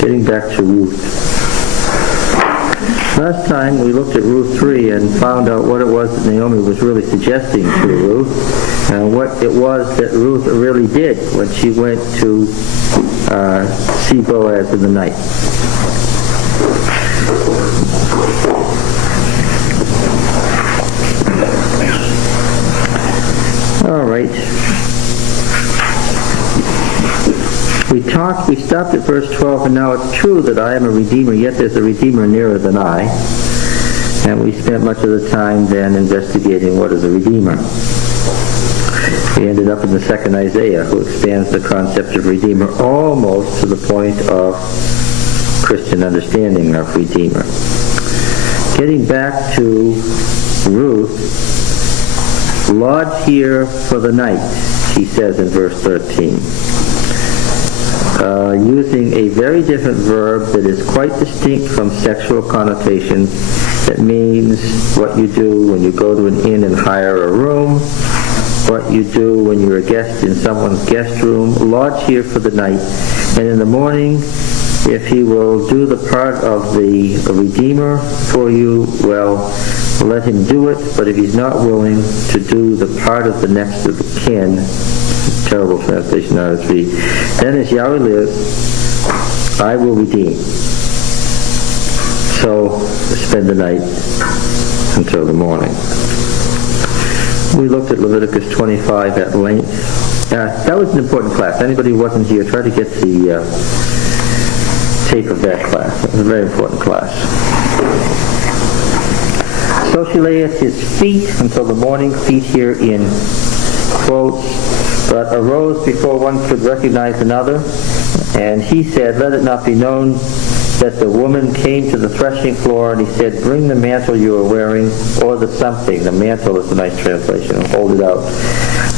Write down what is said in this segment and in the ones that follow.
Getting back to Ruth. Last time we looked at Ruth 3 and found out what it was that Naomi was really suggesting to Ruth, and what it was that Ruth really did when she went to see Boaz in the night. All right. We stopped at verse 12, and now it's true that I am a redeemer, yet there's a redeemer nearer than I. And we spent much of the time then investigating what is a redeemer. We ended up in the second Isaiah, who expands the concept of redeemer almost to the point of Christian understanding of redeemer. Getting back to Ruth, lodge here for the night, she says in verse 13. Using a very different verb that is quite distinct from sexual connotations. That means what you do when you go to an inn and hire a room, what you do when you're a guest in someone's guest room. Lodge here for the night, and in the morning, if he will do the part of the Redeemer for you, well, let him do it, but if he's not willing to do the part of the next of the kin, terrible translation RSV, then as Yahweh lives, I will redeem. So spend the night until the morning. We looked at Leviticus 25 at length. That was an important class. Anybody who wasn't here, try to get the tape of that class. It was a very important class. So she lay at his feet until the morning, feet here in quotes, but arose before one could recognize another. And he said, let it not be known that the woman came to the threshing floor, and he said, bring the mantle you are wearing, or the something. The mantle is a nice translation. Hold it out.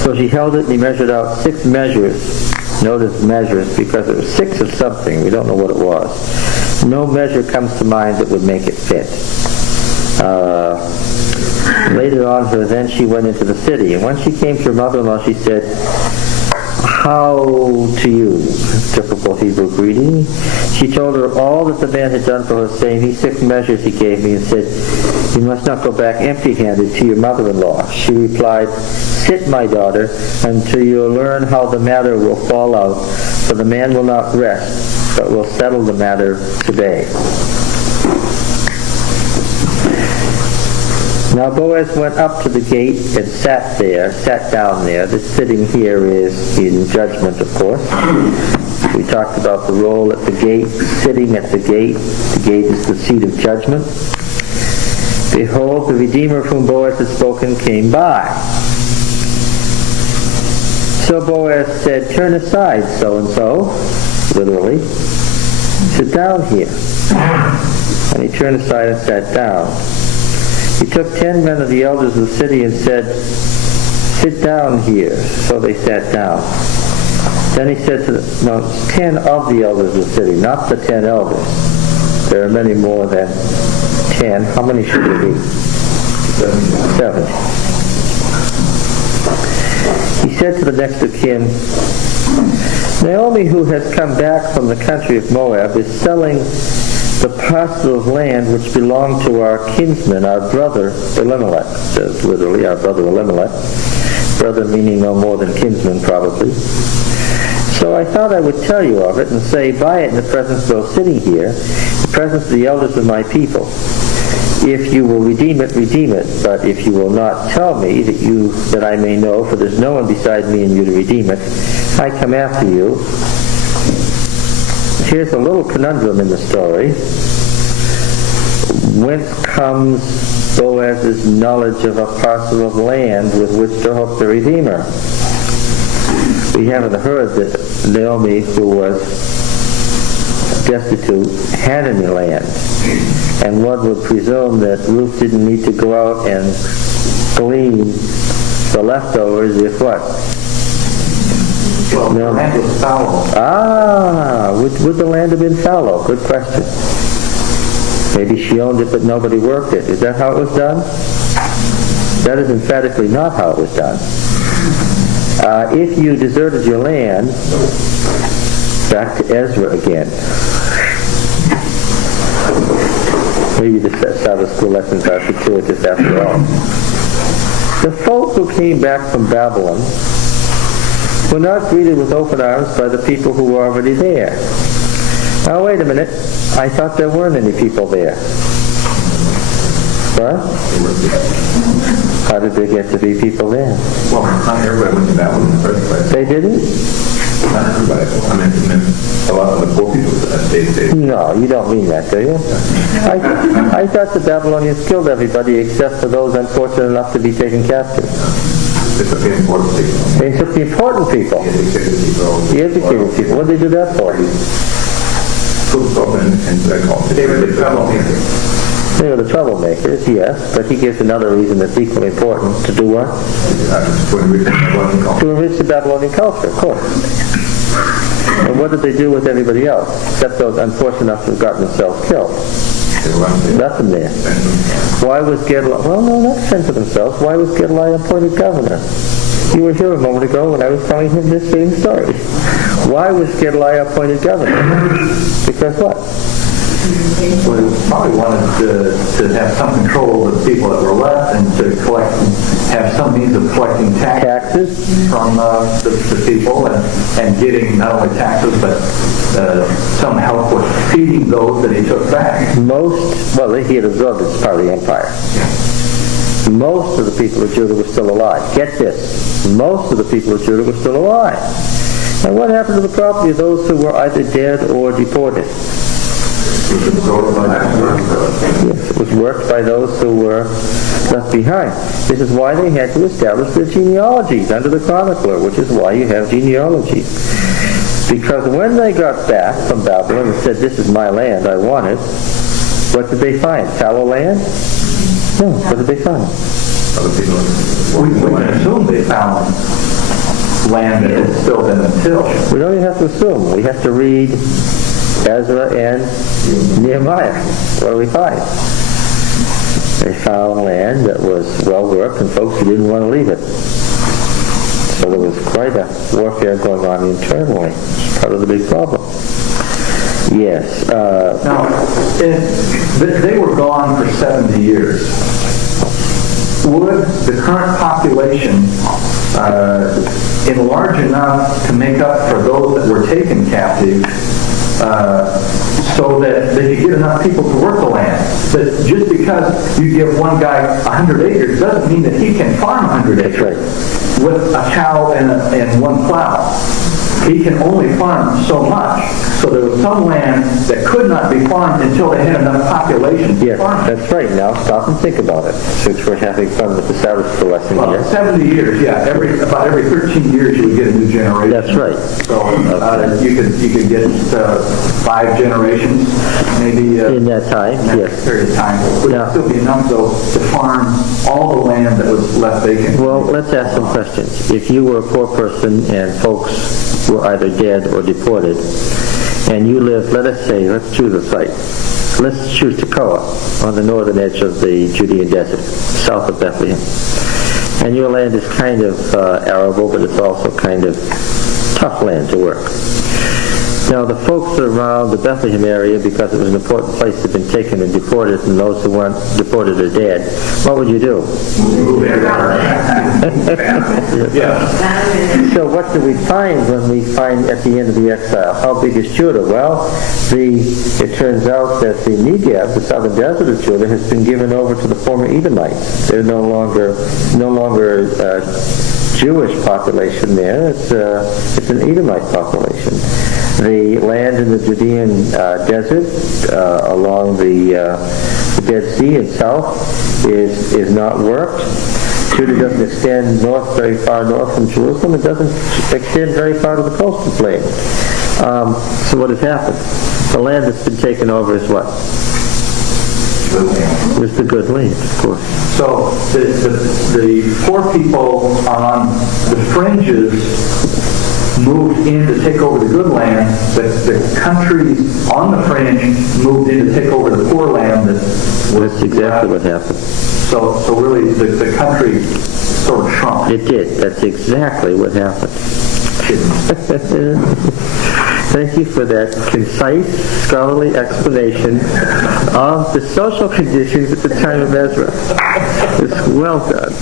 So she held it, and he measured out 6 measures. Notice measures, because it was 6 of something. We don't know what it was. No measure comes to mind that would make it fit. Laid it on her, then she went into the city. And when she came to her mother-in-law, she said, how to you? Typical Hebrew greeting. She told her all that the man had done for her, saying, these 6 measures he gave me, and said, you must not go back empty-handed to your mother-in-law. She replied, sit, my daughter, until you learn how the matter will fall out, for the man will not rest, but will settle the matter today. Now Boaz went up to the gate and sat down there. This sitting here is in judgment, of course. We talked about the role at the gate, sitting at the gate. The gate is the seat of judgment. Behold, the Redeemer of whom Boaz had spoken came by. So Boaz said, turn aside, so-and-so, literally. Sit down here. And he turned aside and sat down. He took 10 men of the elders of the city and said, sit down here. So they sat down. Then he said to them, no, 10 of the elders of the city, not the 10 elders. There are many more than 10. How many should there be? 7. He said to the next of kin, Naomi, who has come back from the country of Moab, is selling the parcel of land which belonged to our kinsman, our brother Elimelech. It says literally, our brother Elimelech. Brother meaning no more than kinsman, probably. So I thought I would tell you of it and say, buy it in the presence of those sitting here, in the presence of the elders of my people. If you will redeem it, redeem it. But if you will not tell me, that I may know, for there's no one beside me and you to redeem it, I come after you. Here's a little conundrum in the story. Whence comes Boaz's knowledge of a parcel of land with which to hook the Redeemer? We haven't heard that Naomi, who was destitute, had any land. And one would presume that Ruth didn't need to go out and glean the leftovers if what? Well, the land was fallow. Would the land have been fallow? Good question. Maybe she owned it but nobody worked it. Is that how it was done? That is emphatically not how it was done. If you deserted your land, back to Ezra again. Maybe the Sabbath school lessons are fortuitous after all. The folk who came back from Babylon were not greeted with open arms by the people who were already there. Now wait a minute, I thought there weren't any people there. What? How did there get to be people there? Well, not everybody went to Babylon in the first place. They didn't? Not everybody. I mean, a lot of the poor people stayed. No, you don't mean that, do you? I thought the Babylonians killed everybody except for those unfortunate enough to be taken captive. They took the important people. They took the important people. The educated people. What did they do that for? They were the troublemakers. They were the troublemakers, yes, but he gives another reason that's equally important. To do what? To enrich the Babylonian culture, of course. And what did they do with everybody else, except those unfortunate enough to have gotten themselves killed? Nothing there. Why was Gedaliah, well, no, not defend for themselves. Why was Gedaliah appointed governor? You were here a moment ago when I was telling him this same story. Why was Gedaliah appointed governor? Because what? Well, he probably wanted to have some control over the people that were left and to have some means of collecting taxes from the people and getting not only taxes but some help with feeding those that he took back. He had absorbed it as part of the empire. Most of the people of Judah were still alive. Get this. Most of the people of Judah were still alive. And what happened to the property of those who were either dead or deported? Yes, it was worked by those who were left behind. This is why they had to establish their genealogies under the chronicler, which is why you have genealogies. Because when they got back from Babylon and said, this is my land, I want it, what did they find? Fallow land? No, what did they find? We can assume they found land that had still been tilled. We don't even have to assume. We have to read Ezra and Nehemiah. What do we find? They found land that was well worked and folks who didn't want to leave it. So there was quite a warfare going on internally. It's part of the big problem. Yes. Now, they were gone for 70 years. Would the current population enlarge enough to make up for those that were taken captive so that they could get enough people to work the land? That just because you give one guy 100 acres doesn't mean that he can farm 100 acres. That's right. With a cow and one plow. He can only farm so much. So there was some land that could not be farmed until they had enough population to Yes, farm it. that's right. Now stop and think about it, since we're having fun with the Sabbath school lesson Well, here. 70 years, yeah. About every 13 years you would get a new generation. That's right. So you could get 5 generations, maybe In that time, in that yes. period of time. Would Now- still be enough, though, to farm all the land that was left vacant. Well, let's ask some questions. If you were a poor person and folks were either dead or deported, and you lived, let's choose a site. Let's choose Tekoa on the northern edge of the Judean desert, south of Bethlehem. And your land is kind of arable, but it's also kind of tough land to work. Now, the folks around the Bethlehem area, because it was an important place, have been taken and deported, and those who weren't deported are dead. What would you do? So what do we find when we find at the end of the exile? How big is Judah? Well, it turns out that the Negev, the southern desert of Judah, has been given over to the former Edomites. They're no longer Jewish population there. It's an Edomite population. The land in the Judean desert along the Dead Sea and south is not worked. Judah doesn't extend north, very far north from Jerusalem. It doesn't extend very far to the coastal plain. So what has happened? The land that's been taken over is what? It's the good land, of course. So the poor people on the fringes moved in to take over the good land. The countries on the fringe moved in to take over the poor land. That's exactly what happened. So really the country sort of shrunk. It did. That's exactly what happened. Thank you for that concise, scholarly explanation of the social conditions at the time of Ezra. It's well done.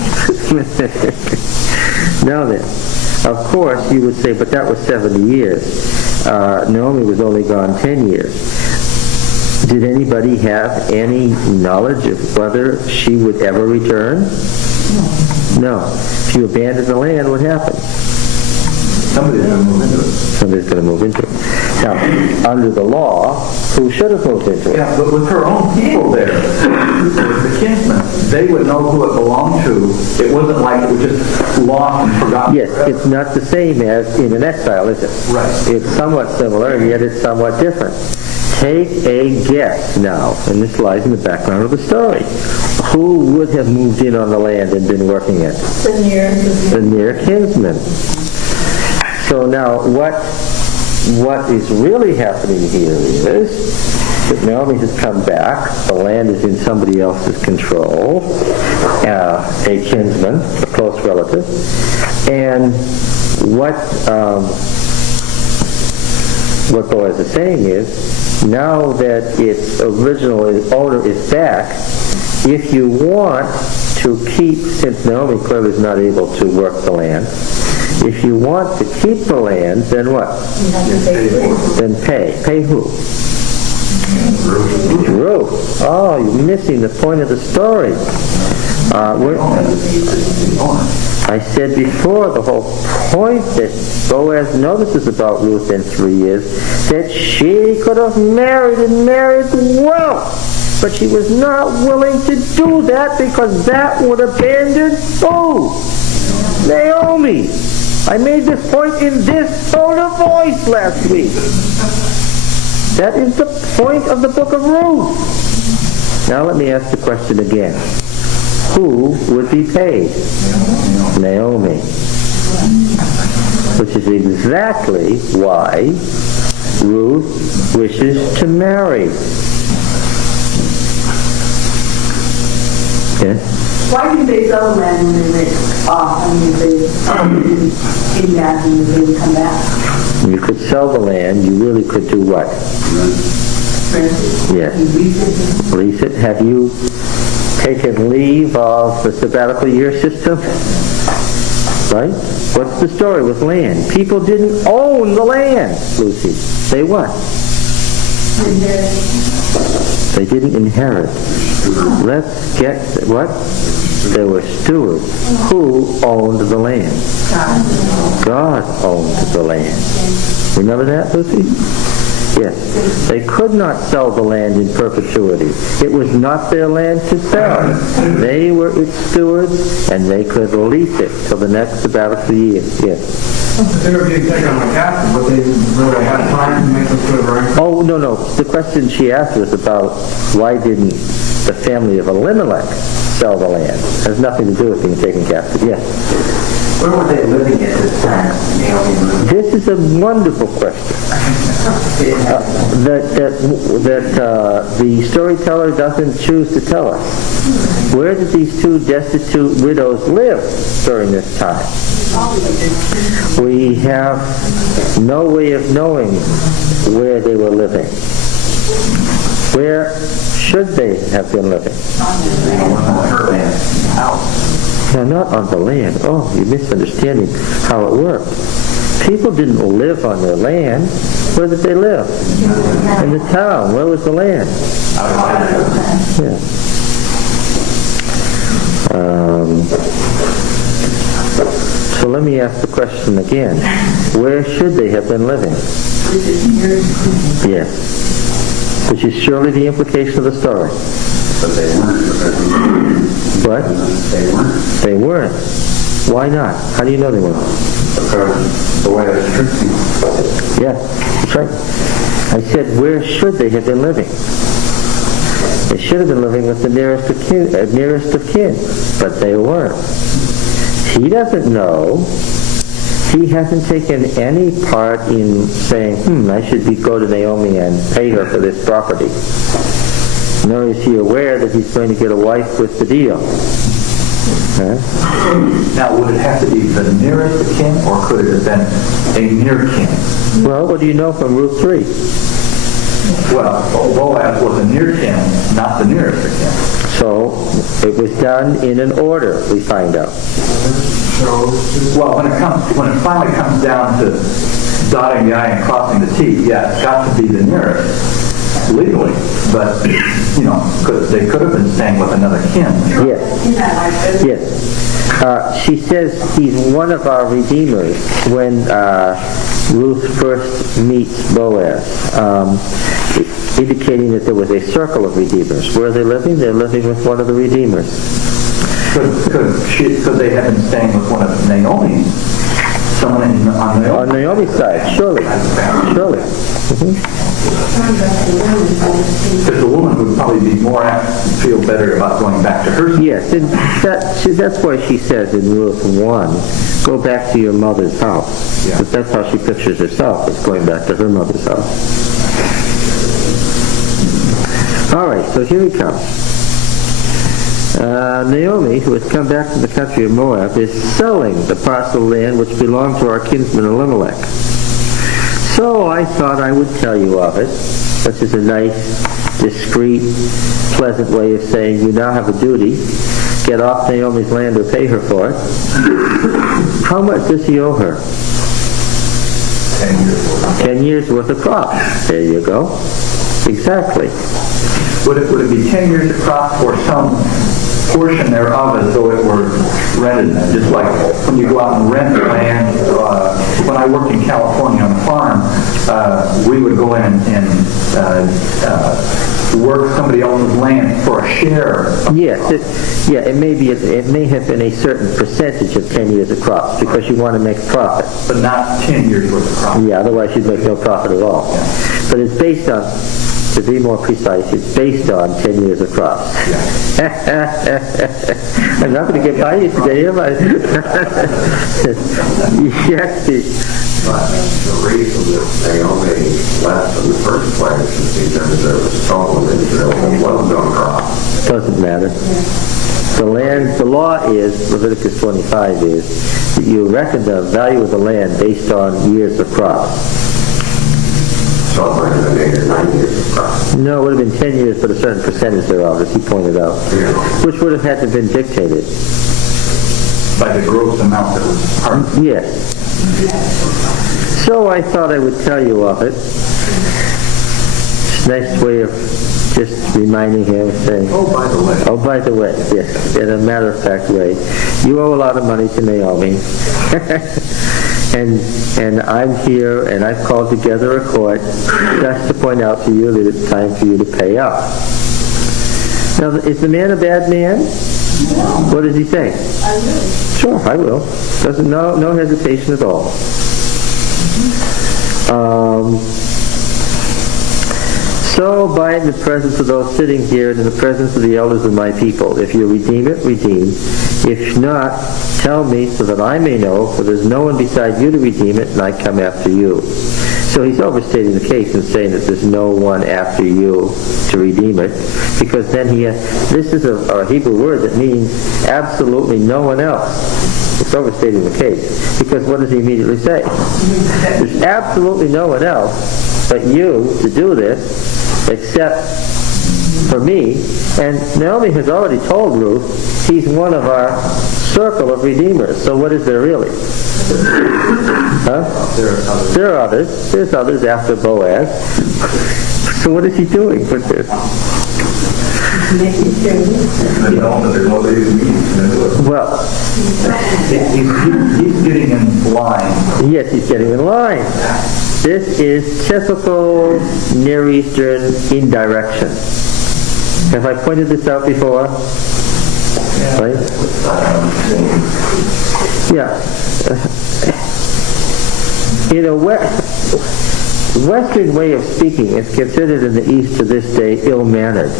Now then, of course, you would say, but that was 70 years. Naomi was only gone 10 years. Did anybody have any knowledge of whether she would ever return? No. If you abandon the land, what happens? Somebody's going to move into it. Somebody's going to move into it. Now, under the law, who should have moved into it? Yeah, but with her own people there, the kinsmen, they would know who it belonged to. It wasn't like it was just lost and forgotten. Yes, it's not the same as in an exile, is it? Right. It's somewhat similar, and yet it's somewhat different. Take a guess now, and this lies in the background of the story. Who would have moved in on the land and been working it? The near kinsman. So now, what is really happening here is that Naomi has come back. The land is in somebody else's control, a kinsman, a close relative, and what Boaz is saying is, now that its original owner is back, if you want to keep, since Naomi clearly is not able to work the land, if you want to keep the land, then what? You have to pay for it. Then pay. Pay who? Ruth. Oh, you're missing the point of the story. I said before, the whole point that Boaz notices about Ruth in 3 years, that she could have married and married well, but she was not willing to do that because that would abandon who? Naomi. I made this point in this tone of voice last week. That is the point of the book of Ruth. Now let me ask the question again. Who would be paid? Naomi. Which is exactly why Ruth wishes to marry. Yes? Why did they sell the land when they went off? I mean, they came back and they would come back. You could sell the land. You really could do what? Yes. Lease it. Have you taken leave of the sabbatical year system? Right? What's the story with land? People didn't own the land, Lucy. They what? They didn't inherit. Let's get what? They were stewards. Who owned the land? God owned the land. Remember that, Lucy? Yes. They could not sell the land in perpetuity. It was not their land to sell. They were its stewards, and they could lease it till the next sabbatical year. Yes. They were being taken on a captive, but they really had time to make them to the right. Oh, no. The question she asked was about why didn't the family of Elimelech sell the land? It has nothing to do with being taken captive. Yes. Where were they living at this time? This is a wonderful question. That the storyteller doesn't choose to tell us. Where did these two destitute widows live during this time? We have no way of knowing where they were living. Where should they have been living? No, not on the land. Oh, you're misunderstanding how it worked. People didn't live on their land. Where did they live? In the town. Where was the land? Yeah. So let me ask the question again. Where should they have been living? Yes. Which is surely the implication of the story. But they weren't. What? They weren't. They weren't. Why not? How do you know they weren't? Because the way it's tricky. Yeah, that's right. I said, where should they have been living? They should have been living with the nearest of kin, but they weren't. He doesn't know. He hasn't taken any part in saying, I should go to Naomi and pay her for this property. Nor is he aware that he's going to get a wife with the deal. Now, would it have to be the nearest of kin, or could it have been a near kin? Well, what do you know from Ruth 3? Well, Boaz was a near kin, not the nearest of kin. So it was done in an order, we find out. Well, when it finally comes down to dotting the I and crossing the T, yeah, it's got to be the nearest legally, but they could have been staying with another kin. Yes. Yes. She says he's one of our redeemers when Ruth first meets Boaz, indicating that there was a circle of redeemers. Where are they living? They're living with one of the redeemers. Could they have been staying with one of Naomi's? Someone on Naomi's side, surely. Surely. Because the woman would probably be more apt to feel better about going back to her side. Yes, and that's why she says in Ruth 1, go back to your mother's house. Yeah. But that's how she pictures herself, as going back to her mother's house. All right, so here he comes. Naomi, who has come back to the country of Moab, is selling the parcel of land which belonged to our kinsman Elimelech. So I thought I would tell you of it, which is a nice, discreet, pleasant way of saying you now have a duty. Get off Naomi's land or pay her for it. How much does he owe her? 10 years. 10 years worth of crop. There you go. Exactly. Would it be 10 years of crop or some portion thereof as though it were rented? Just like when you go out and rent land. When I worked in California on a farm, we would go in and work somebody else's land for a share. Yes, it may have been a certain percentage of 10 years of crops because you want to make profit. But not 10 years worth of crop. Yeah, otherwise you'd make no profit at all. Yeah. But it's based on, to be more precise, it's based on 10 years of crops. I'm not going to get by you today, am I? Yes, But the reason that Naomi left in the first place is because there was trouble in Israel and wasn't on crop. doesn't matter. The law is, Leviticus 25 is, that you reckon the value of the land based on years of crops. So it might have been 8 or 9 years of crop. No, it would have been 10 years, but a certain percentage thereof, as he pointed out, which would have had to have been dictated. By the gross amount that was harvested. Yes. So I thought I would tell you of it. It's a nice way of just reminding him, saying, Oh, by the way. Yes, in a matter-of-fact way. You owe a lot of money to Naomi. And I'm here, and I've called together a court just to point out to you that it's time for you to pay up. Now, is the man a bad man? What does he say? I will. Sure, I will. Doesn't no hesitation at all. So by in the presence of those sitting here and in the presence of the elders of my people, if you redeem it, redeem. If not, tell me so that I may know, for there's no one beside you to redeem it, and I come after you. So he's overstating the case and saying that there's no one after you to redeem it, because then this is a Hebrew word that means absolutely no one else. It's overstating the case, because what does he immediately say? There's absolutely no one else but you to do this, except for me. And Naomi has already told Ruth he's one of our circle of redeemers. So what is there really? Huh? There are others. There's others after Boaz. So what is he doing with this? Well, He's getting in line. yes, he's getting in line. This is typical Near Eastern indirection. Have I pointed this out before? Right? Yeah. In a Western way of speaking, is considered in the East to this day ill-mannered.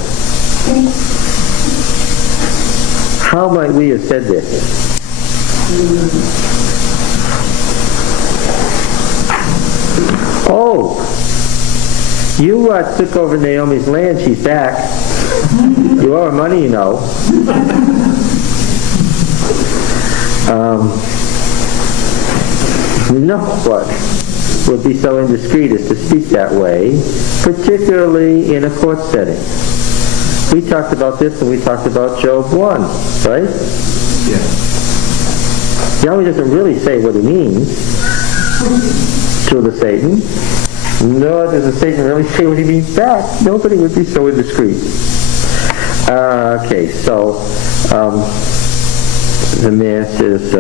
How might we have said this? Oh, you took over Naomi's land, she's back. You owe her money, you know. No one would be so indiscreet as to speak that way, particularly in a court setting. We talked about this when we talked about Job 1, right? Yeah. Yahweh doesn't really say what he means to the Satan, nor does the Satan really say what he means back. Nobody would be so indiscreet. Okay, so the man says,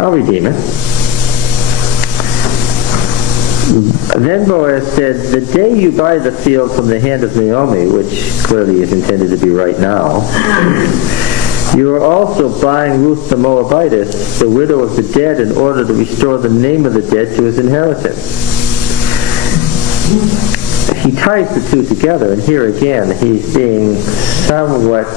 I'll redeem it. Then Boaz said, the day you buy the field from the hand of Naomi, which clearly is intended to be right now, you are also buying Ruth the Moabitess, the widow of the dead, in order to restore the name of the dead to his inheritance. He ties the two together, and here again he's being somewhat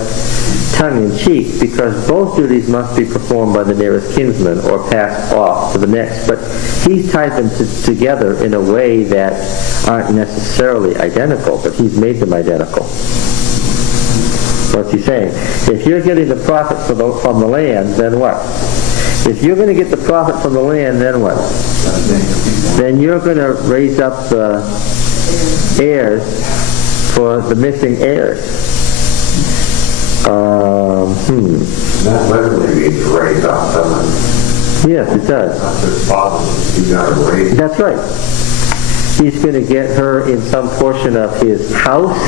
tongue-in-cheek, because both duties must be performed by the nearest kinsman or passed off to the next, but he's tied them together in a way that aren't necessarily identical, but he's made them identical. What's he saying? If you're getting the profit from the land, then what? If you're going to get the profit from the land, then what? Then you're going to raise up the heirs for the missing heirs. That literally means raise up, doesn't it? Yes, it does. Not just father, you gotta raise. That's right. He's going to get her in some portion of his house.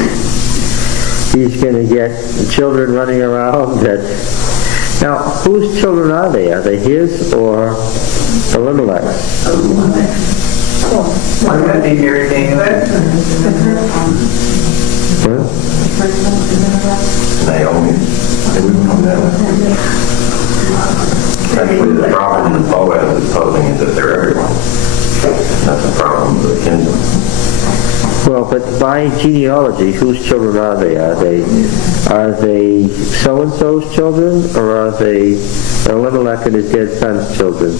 He's going to get children running around that... Now, whose children are they? Are they his or Elimelech's? Why would he marry Huh? Naomi. Actually, the problem that Boaz is posing is that they're everyone. That's the problem with the kingdom. Well, but by genealogy, whose children are they? Are they so-and-so's children, or are they Elimelech and his dead son's children?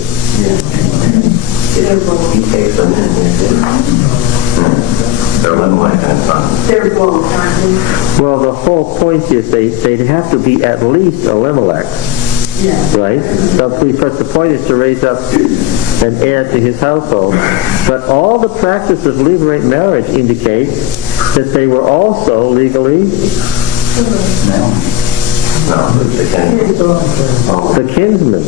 He takes them in. They're Elimelech and son. They're both, aren't they? Well, the whole point is they'd have to be at least Elimelech, Yeah. right? So, because the point is to raise up an heir to his household. But all the practice of levirate marriage indicates that they were also legally No, the kingdom. the kinsmen.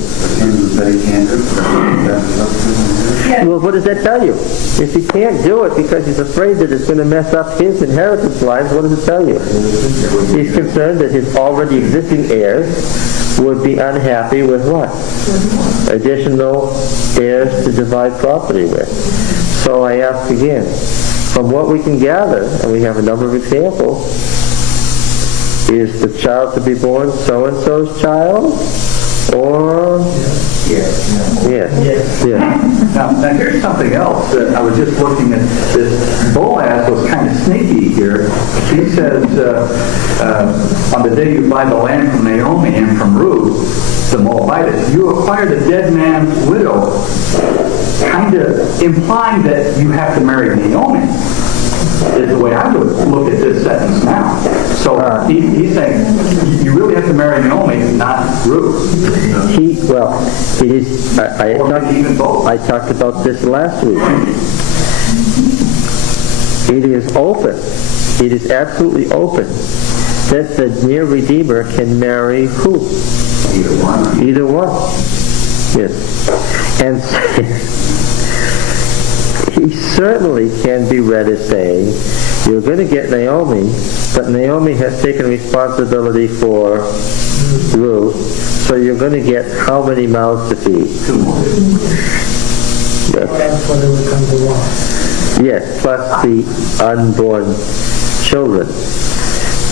Well, what does that tell you? If he can't do it because he's afraid that it's going to mess up his inheritance lines, what does it tell you? He's concerned that his already existing heirs would be unhappy with what? Additional heirs to divide property with. So I ask again, from what we can gather, and we have a number of examples, is the child to be born so-and-so's child? Or... Yes. Now, here's something else that I was just looking at. This Boaz was kind of sneaky here. He says, on the day you buy the land from Naomi and from Ruth, the Moabitess, you acquire the dead man's widow, kind of implying that you have to marry Naomi, is the way I would look at this sentence now. So he's saying, you really have to marry Naomi, not Ruth. It is... I talked about this last week. It is open. It is absolutely open that the near Redeemer can marry who? Either one. Yes. And he certainly can be read as saying, you're going to get Naomi, but Naomi has taken responsibility for Ruth, so you're going to get how many mouths to feed? Yes. Yes, plus the unborn children.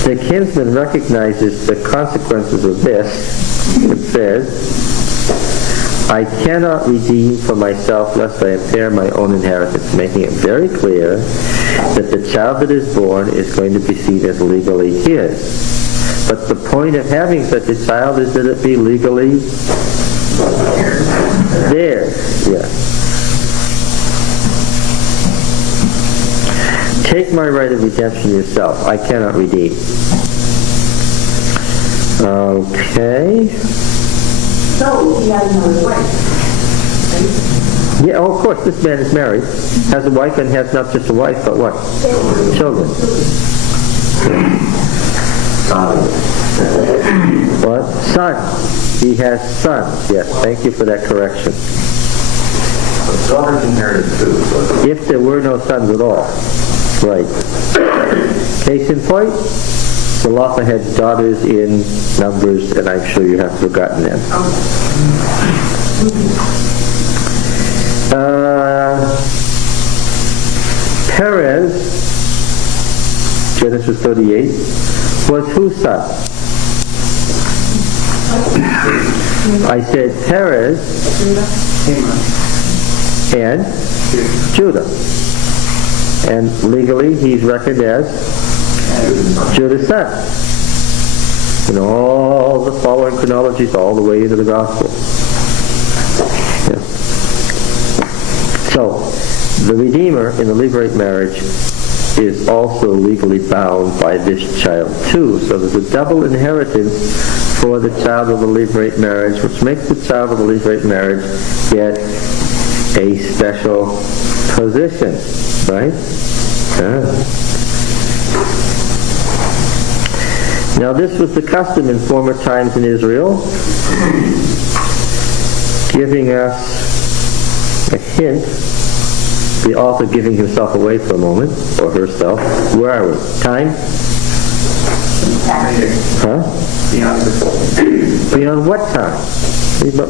The kinsman recognizes the consequences of this. It says, I cannot redeem for myself lest I impair my own inheritance, making it very clear that the child that is born is going to be seen as legally his. But the point of having such a child is that it be legally theirs. Yes. Take my right of redemption yourself. I cannot redeem. Okay. So he had another wife. Yeah, oh, of course, this man is married, has a wife, and has not just a wife, but what? Children. What? Son. He has sons. Yes, thank you for that correction. The daughters inherited too, so If there were no sons at all. Right. Case in point, Zalapha had daughters in Numbers, and I'm sure you have forgotten them. Perez, Genesis 38, was whose son? I said Perez and Judah. And legally he's reckoned as Judah's son. In all the following chronologies, all the way into the Gospel. Yeah. So, the Redeemer in the Levirate marriage is also legally bound by this child too. So there's a double inheritance for the child of the Levirate marriage, which makes the child of the Levirate marriage get a special position, right? Now this was the custom in former times in Israel, giving us a hint, the author giving himself away for a moment, or herself. Where are we? Time? Huh? Beyond what time?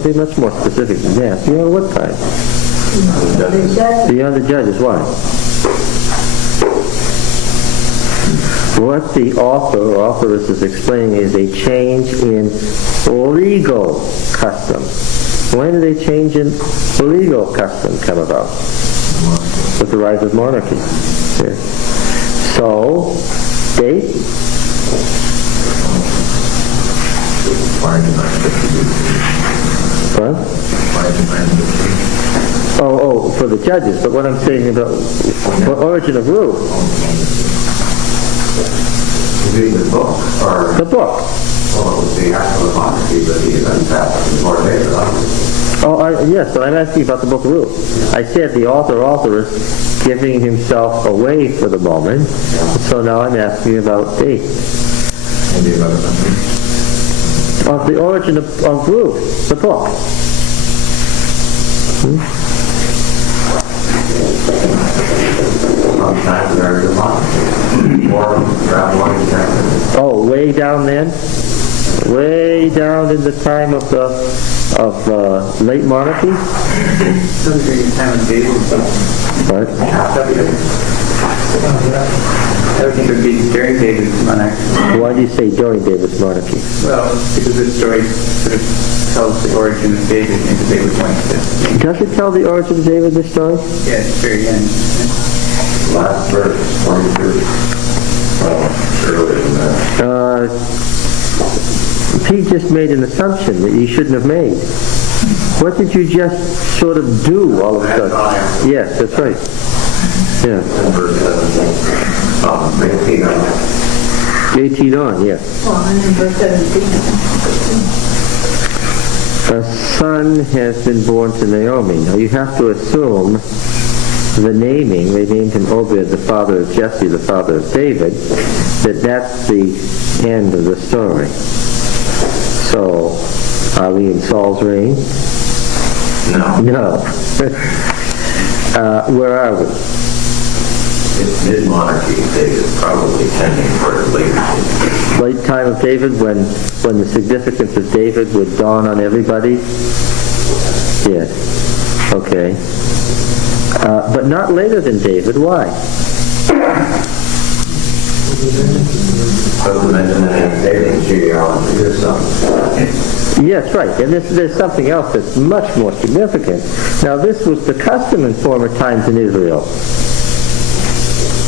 Be much more specific than that. Beyond what time? Beyond the judges. Why? What the author or authoress is explaining is a change in legal custom. When did a change in legal custom come about? With the rise of monarchy. Yeah. So, date? What? Oh, for the judges. But what I'm saying about the origin of Ruth. The book, or... The book. Well, it was the actual monarchy, but the events happened before David, obviously. Yes, but I'm asking about the book of Ruth. I said the author is giving himself away for the moment, so now I'm asking about date. Of the origin of Ruth, the book. Sometimes there's a monarchy. Or around 1 Oh, way down then? Way down in the time of the late monarchy? during the time of David. Right. Everything would be during David's monarchy. Why do you say during David's monarchy? Well, because this story sort of tells the origin of David into David's life. Does it tell the origin of David, this story? Yeah, it's very end. Last verse, 23. Well, earlier than that. Pete just made an assumption that you shouldn't have made. What did you just sort of do all of a sudden? Yes, that's right. Yeah. Verse 17. 18 on, yes. Well, and in verse 17. A son has been born to Naomi. Now you have to assume the naming, they named him Obed, the father of Jesse, the father of David, that's the end of the story. So, are we in Saul's reign? No. No. Where are we? It's mid-monarchy. David probably tending for later. Late time of David, when the significance of David would dawn on everybody? Yes. Okay. But not later than David. Why? Doesn't mention that David's genealogy or something. Yes, right. And there's something else that's much more significant. Now, this was the custom in former times in Israel.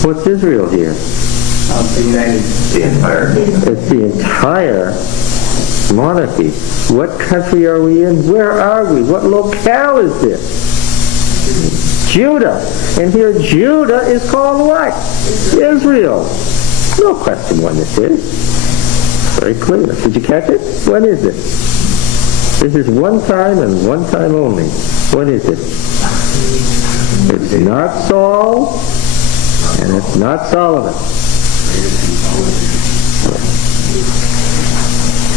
What's Israel here? The entire nation. It's the entire monarchy. What country are we in? Where are we? What locale is this? Judah. And here Judah is called what? Israel. No question when this is. Very clear. Did you catch it? When is it? This is one time and one time only. What is it? It's not Saul, and it's not Solomon.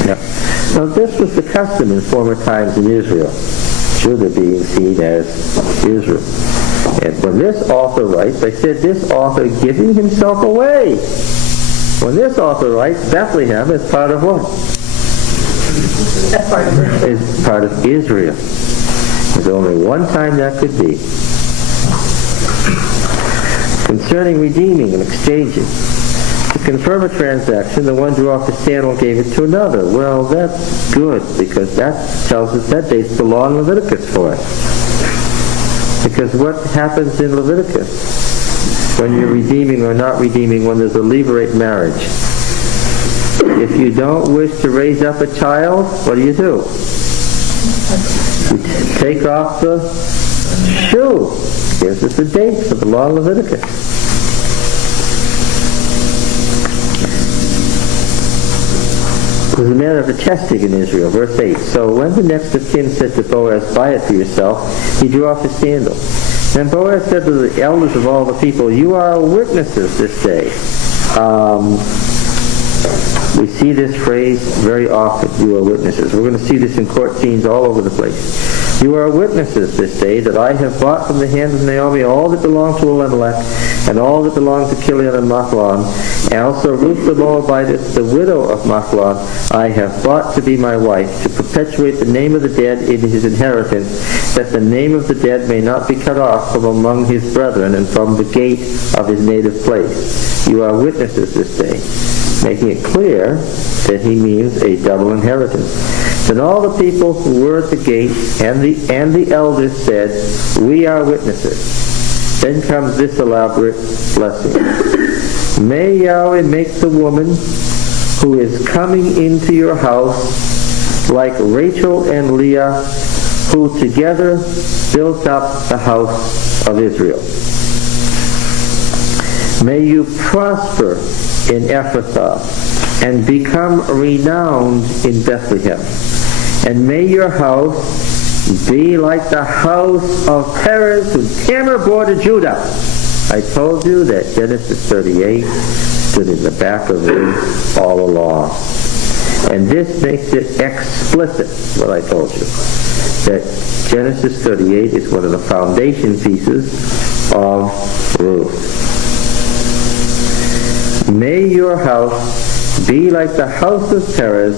Yeah. Now this was the custom in former times in Israel, Judah being seen as Israel. And when this author writes, I said this author giving himself away. When this author writes, Bethlehem is part of what? That's part of it. Is part of Israel. There's only one time that could be. Concerning redeeming and exchanging. To confirm a transaction, the one drew off his sandal gave it to another. Well, that's good, because that tells us that dates the law in Leviticus for us. Because what happens in Leviticus when you're redeeming or not redeeming when there's a levirate marriage? If you don't wish to raise up a child, what do? You take off the shoe. Gives us a date for the law of Leviticus. There's a manner of attesting in Israel, verse 8. So when the next of kin said to Boaz, buy it for yourself, he drew off his sandal. Then Boaz said to the elders of all the people, you are witnesses this day. We see this phrase very often, you are witnesses. We're going to see this in court scenes all over the place. You are witnesses this day that I have bought from the hand of Naomi all that belonged to Elimelech, and all that belonged to Chilion and Machlon, and also Ruth the Moabitess, the widow of Machlon, I have bought to be my wife, to perpetuate the name of the dead in his inheritance, that the name of the dead may not be cut off from among his brethren and from the gate of his native place. You are witnesses this day, making it clear that he means a double inheritance. Then all the people who were at the gate and the elders said, we are witnesses. Then comes this elaborate blessing. May Yahweh make the woman who is coming into your house like Rachel and Leah, who together built up the house of Israel. May you prosper in Ephrathah and become renowned in Bethlehem. And may your house be like the house of Perez who Tamar bore to Judah. I told you that Genesis 38 stood in the back of Ruth all along. And this makes it explicit, what I told you, that Genesis 38 is one of the foundation pieces of Ruth. May your house be like the house of Perez,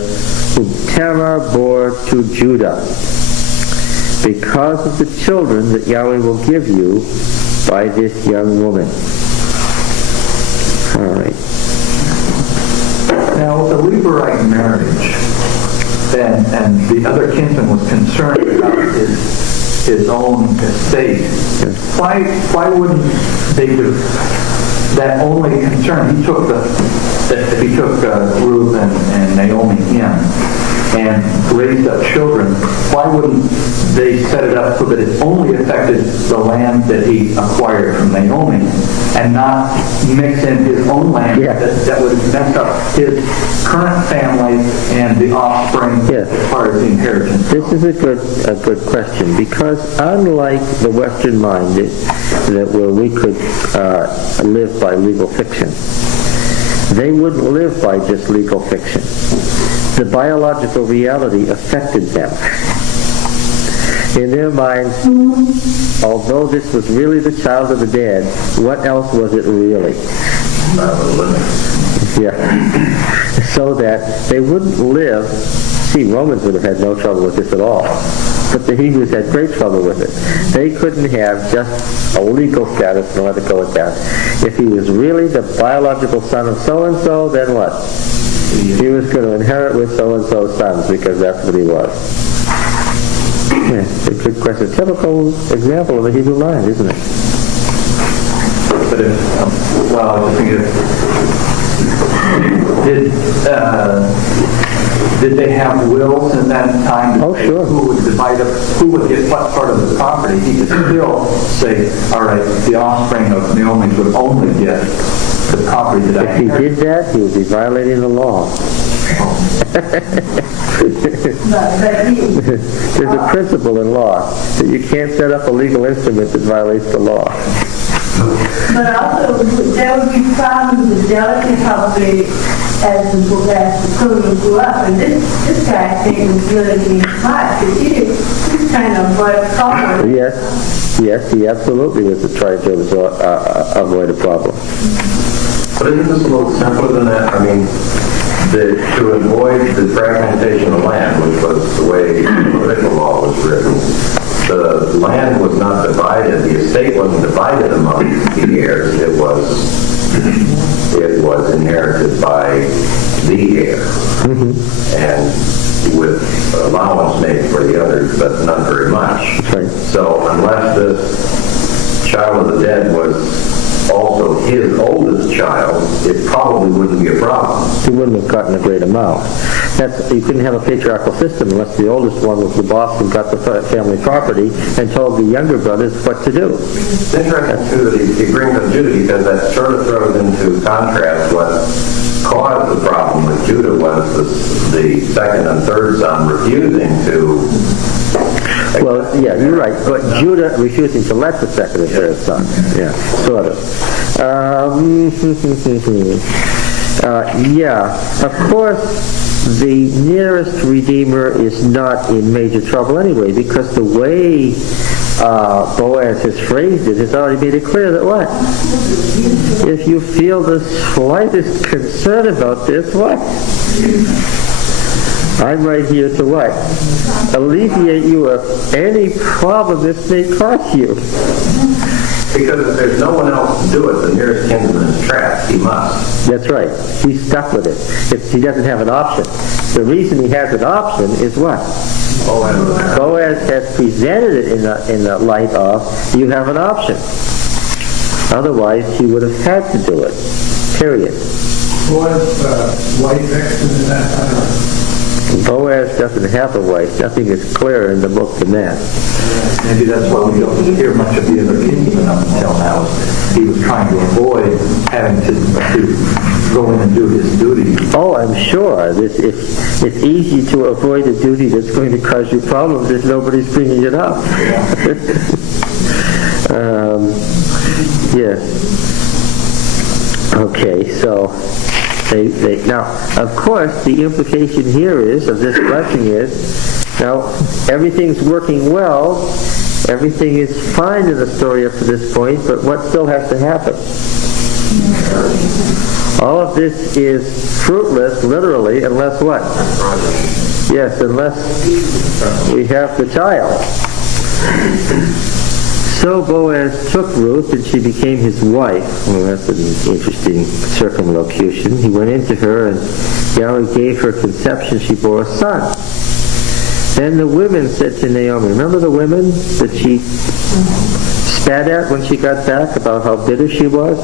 whom Tamar bore to Judah, because of the children that Yahweh will give you by this young woman. All right. Now, the Levirate marriage, and the other kinsman was concerned about his own estate. Why wouldn't they do that? Only concern he took Ruth and Naomi in and raised up children. Why wouldn't they set it up so that it only affected the land that he acquired from Naomi, and not mix in his own land that would mess up his current family and the offspring as far as the inheritance? This is a good question, because unlike the Western mind that where we could live by legal fiction, they wouldn't live by just legal fiction. The biological reality affected them. In their minds, although this was really the child of the dead, what else was it really? So that they wouldn't live. See, Romans would have had no trouble with this at all. But the Hebrews had great trouble with it. They couldn't have just a legal status and let it go at that. If he was really the biological son of so-and-so, then what? He was going to inherit with so-and-so's sons, because that's what he was. It's a good question. Typical example of the Hebrew mind, isn't it? But I was thinking, did they have wills in that time? Oh, sure. Who would divide up, who would get what part of the property? He could still say, all right, the offspring of Naomi would only get the property that I If he did that, he would be violating the law. But he, There's a principle in law that you can't set up a legal instrument that violates the law. but also, there would be problems with jealousy probably as the children grew up. And this guy, I think, was really being smart, because he's trying to avoid a problem. Yes, he absolutely was trying to avoid a problem. But isn't this a little simpler than that? I mean, to avoid the fragmentation of land, which was the way the original law was written, the land was not divided, the estate wasn't divided among the heirs, it was inherited by the heir. And with allowance made for the others, but not very much. Right. So unless this child of the dead was also his oldest child, it probably wouldn't be a problem. He wouldn't have gotten a great amount. You couldn't have a patriarchal system unless the oldest one was the boss who got the family property and told the younger brothers what to do. It's interesting, too, that he brings up Judah, because that sort of throws into contrast what caused the problem with Judah was the second and third son refusing to... Well, yeah, you're right. But Judah refusing to let the second and third son. Yeah, sort of. Yeah, of course, the nearest Redeemer is not in major trouble anyway, because the way Boaz has phrased it has already made it clear that what? If you feel the slightest concern about this, what? I'm right here to what? Alleviate you of any problem this may cause you. Because if there's no one else to do it, the nearest kinsman is trapped. He must. That's right. He's stuck with it. He doesn't have an option. The reason he has an option is what? Boaz has presented it in the light of, you have an option. Otherwise, he would have had to do it. Period. Was white vexed in that? Boaz doesn't have a wife. Nothing is clearer in the book than that. Maybe that's why we don't hear much of the other kinsmen up until now. He was trying to avoid having to go in and do his duty. Oh, I'm sure. It's easy to avoid a duty that's going to cause you problems if nobody's bringing it up. Yes. Okay, so now, of course, the implication here is, of this blessing is, now, everything's working well, everything is fine in the story up to this point, but what still has to happen? All of this is fruitless, literally, unless what? Yes, unless we have the child. So Boaz took Ruth, and she became his wife. Well, that's an interesting circumlocution. He went into her, and Yahweh gave her conception. She bore a son. Then the women said to Naomi, remember the women that she spat at when she got back about how bitter she was?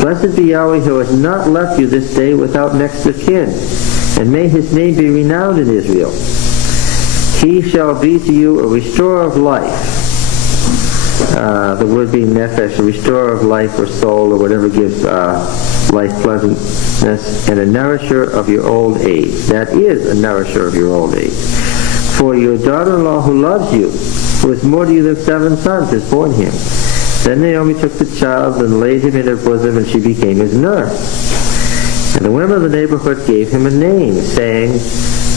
Blessed be Yahweh who has not left you this day without next of kin, and may his name be renowned in Israel. He shall be to you a restorer of life. The word being nefesh, a restorer of life or soul or whatever gives life pleasantness, and a nourisher of your old age. That is a nourisher of your old age. For your daughter-in-law who loves you, who is more to you than 7 sons, is born him. Then Naomi took the child and laid him in her bosom, and she became his nurse. And the women of the neighborhood gave him a name, saying,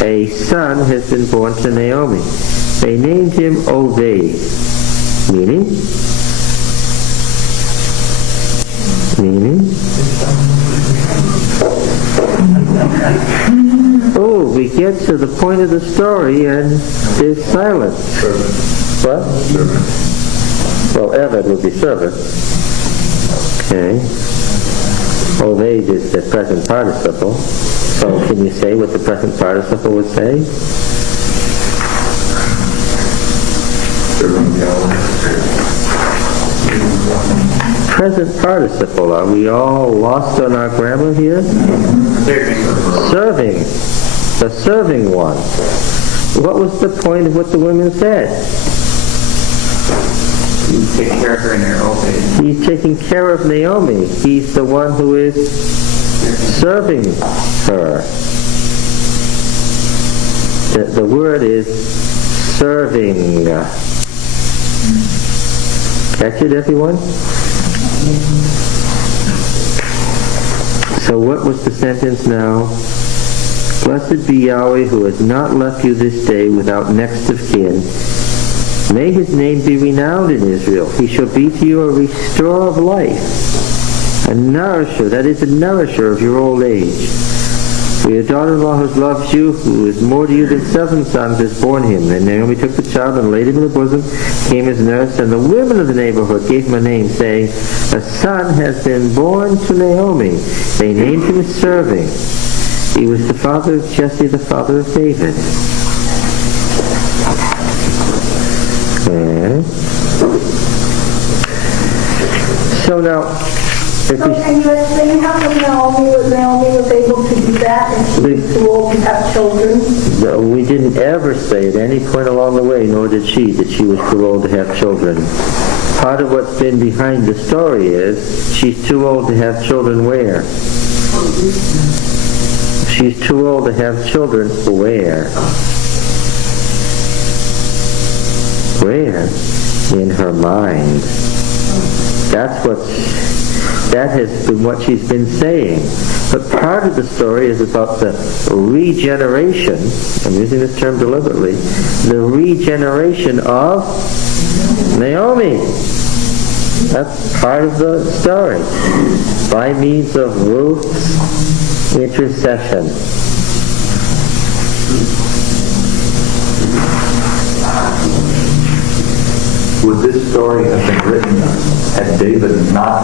a son has been born to Naomi. They named him Oved, meaning? Oh, we get to the point of the story and there's silence. What? Well, Eved would be servant. Okay. Oved is the present participle. So can you say what the present participle would say? Present participle. Are we all lost on our grammar here? Serving. The serving one. What was the point of what the women said? You take care of her in your old age. He's taking care of Naomi. He's the one who is serving her. The word is serving. Catch it, everyone? So what was the sentence now? Blessed be Yahweh who has not left you this day without next of kin. May his name be renowned in Israel. He shall be to you a restorer of life, a nourisher, that is, a nourisher of your old age. For your daughter-in-law who loves you, who is more to you than 7 sons, has borne him. And Naomi took the child and laid him in her bosom, came his nurse, and the women of the neighborhood gave him a name, saying, a son has been born to Naomi. They named him Serving. He was the father of Jesse, the father of David. Okay. So now, if So can you explain how come Naomi was able to do that and she was too old to have children? we didn't ever say at any point along the way, nor did she, that she was too old to have children. Part of what's been behind the story is she's too old to have children where? She's too old to have children where? Where? In her mind. That has been what she's been saying. But part of the story is about the regeneration, I'm using this term deliberately, the regeneration of Naomi. That's part of the story. By means of Ruth's intercession. Would this story have been written had David not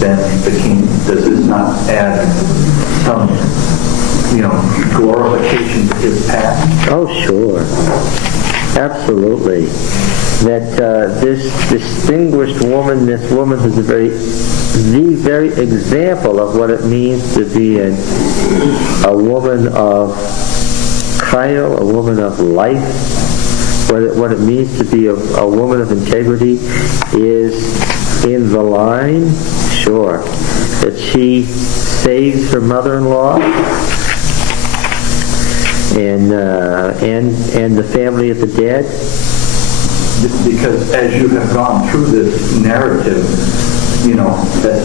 been the king? Does this not add some, glorification to his past? Oh, sure. Absolutely. That this distinguished woman, this woman who's the very example of what it means to be a woman of trial, a woman of life, what it means to be a woman of integrity is in the line, sure, that she saves her mother-in-law and the family of the dead. Because as you have gone through this narrative, that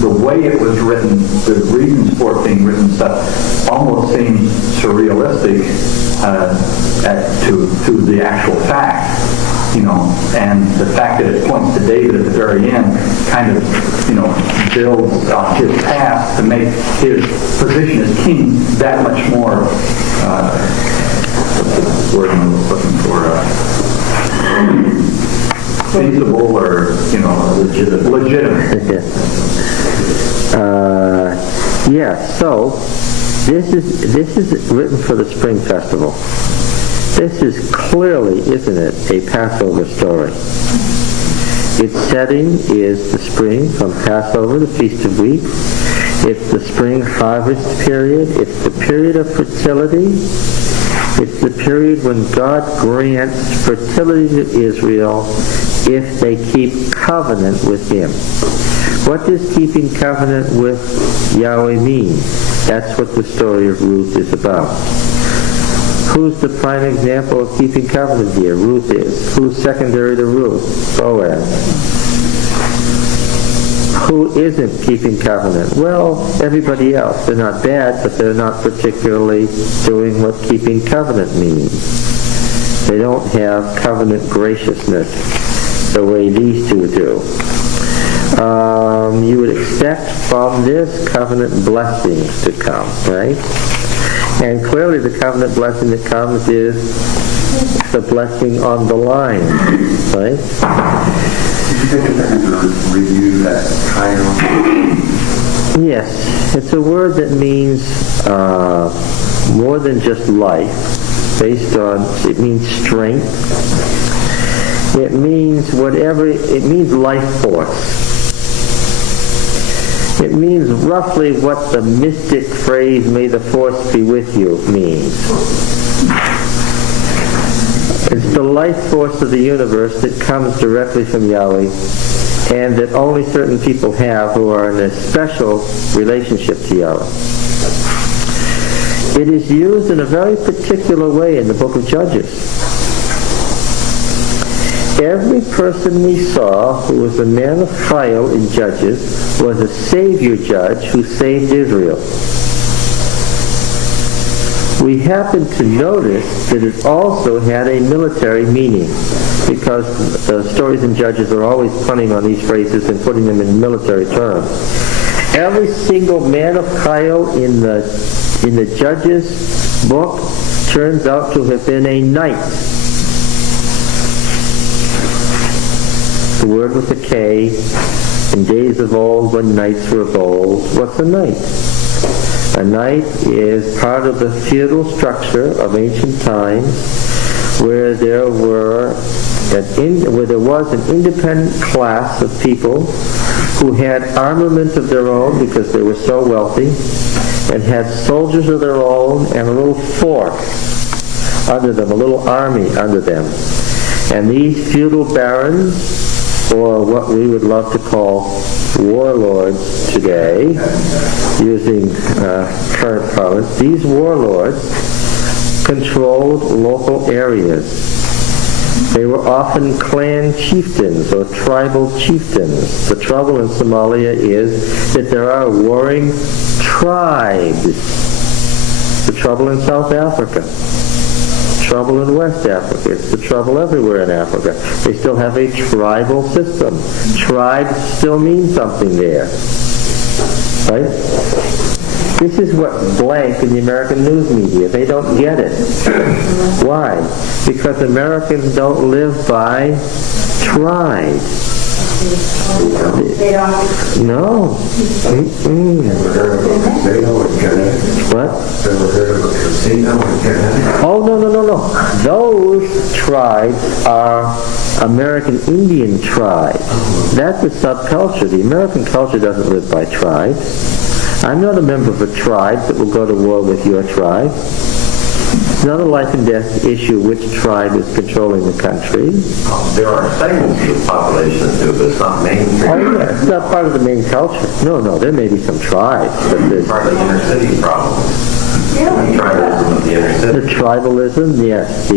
the way it was written, the reasons for it being written, stuff almost seems surrealistic to the actual fact, and the fact that it points to David at the very end kind of, builds on his past to make his position as king that much more, what's the word I'm looking for? Feasible or, legitimate. So this is written for the Spring Festival. This is clearly, isn't it, a Passover story. Its setting is the spring from Passover, the Feast of Weeks. It's the spring harvest period. It's the period of fertility. It's the period when God grants fertility to Israel if they keep covenant with Him. What does keeping covenant with Yahweh mean? That's what the story of Ruth is about. Who's the prime example of keeping covenant here? Ruth is. Who's secondary to Ruth? Boaz. Who isn't keeping covenant? Well, everybody else. They're not bad, but they're not particularly doing what keeping covenant means. They don't have covenant graciousness the way these two do. You would expect from this covenant blessings to come, right? And clearly the covenant blessing that comes is the blessing on the line, right? Could you take a second to review that title? Yes, it's a word that means more than just life. It means strength. It means it means life force. It means roughly what the mystic phrase, "May the force be with you," means. It's the life force of the universe that comes directly from Yahweh and that only certain people have who are in a special relationship to Yahweh. It is used in a very particular way in the book of Judges. Every person we saw who was a man of Chayil in Judges was a savior judge who saved Israel. We happen to notice that it also had a military meaning, because the stories in Judges are always punning on these phrases and putting them in military terms. Every single man of Chayil in the Judges book turns out to have been a knight. The word with a K. In days of old, when knights were bold. What's a knight? A knight is part of the feudal structure of ancient times, where there was an independent class of people who had armament of their own because they were so wealthy, and had soldiers of their own and a little force under them, a little army under them. And these feudal barons, or what we would love to call warlords today, using current parlance, these warlords controlled local areas. They were often clan chieftains or tribal chieftains. The trouble in Somalia is that there are warring tribes. The trouble in South Africa. Trouble in West Africa. It's the trouble everywhere in Africa. They still have a tribal system. Tribes still mean something there. Right? This is what's blank in the American news media. They don't get it. Why? Because Americans don't live by tribes. No. What? Oh, no. Those tribes are American Indian tribes. That's a subculture. The American culture doesn't live by tribes. I'm not a member of a tribe that will go to war with your tribe. It's not a life and death issue which tribe is controlling the country. There are segments of the population too, but it's not mainstream. Oh yeah, it's not part of the main culture. No, there may be some tribes, but there's Part of the inner city problem. Tribalism of the inner city. the tribalism, yes.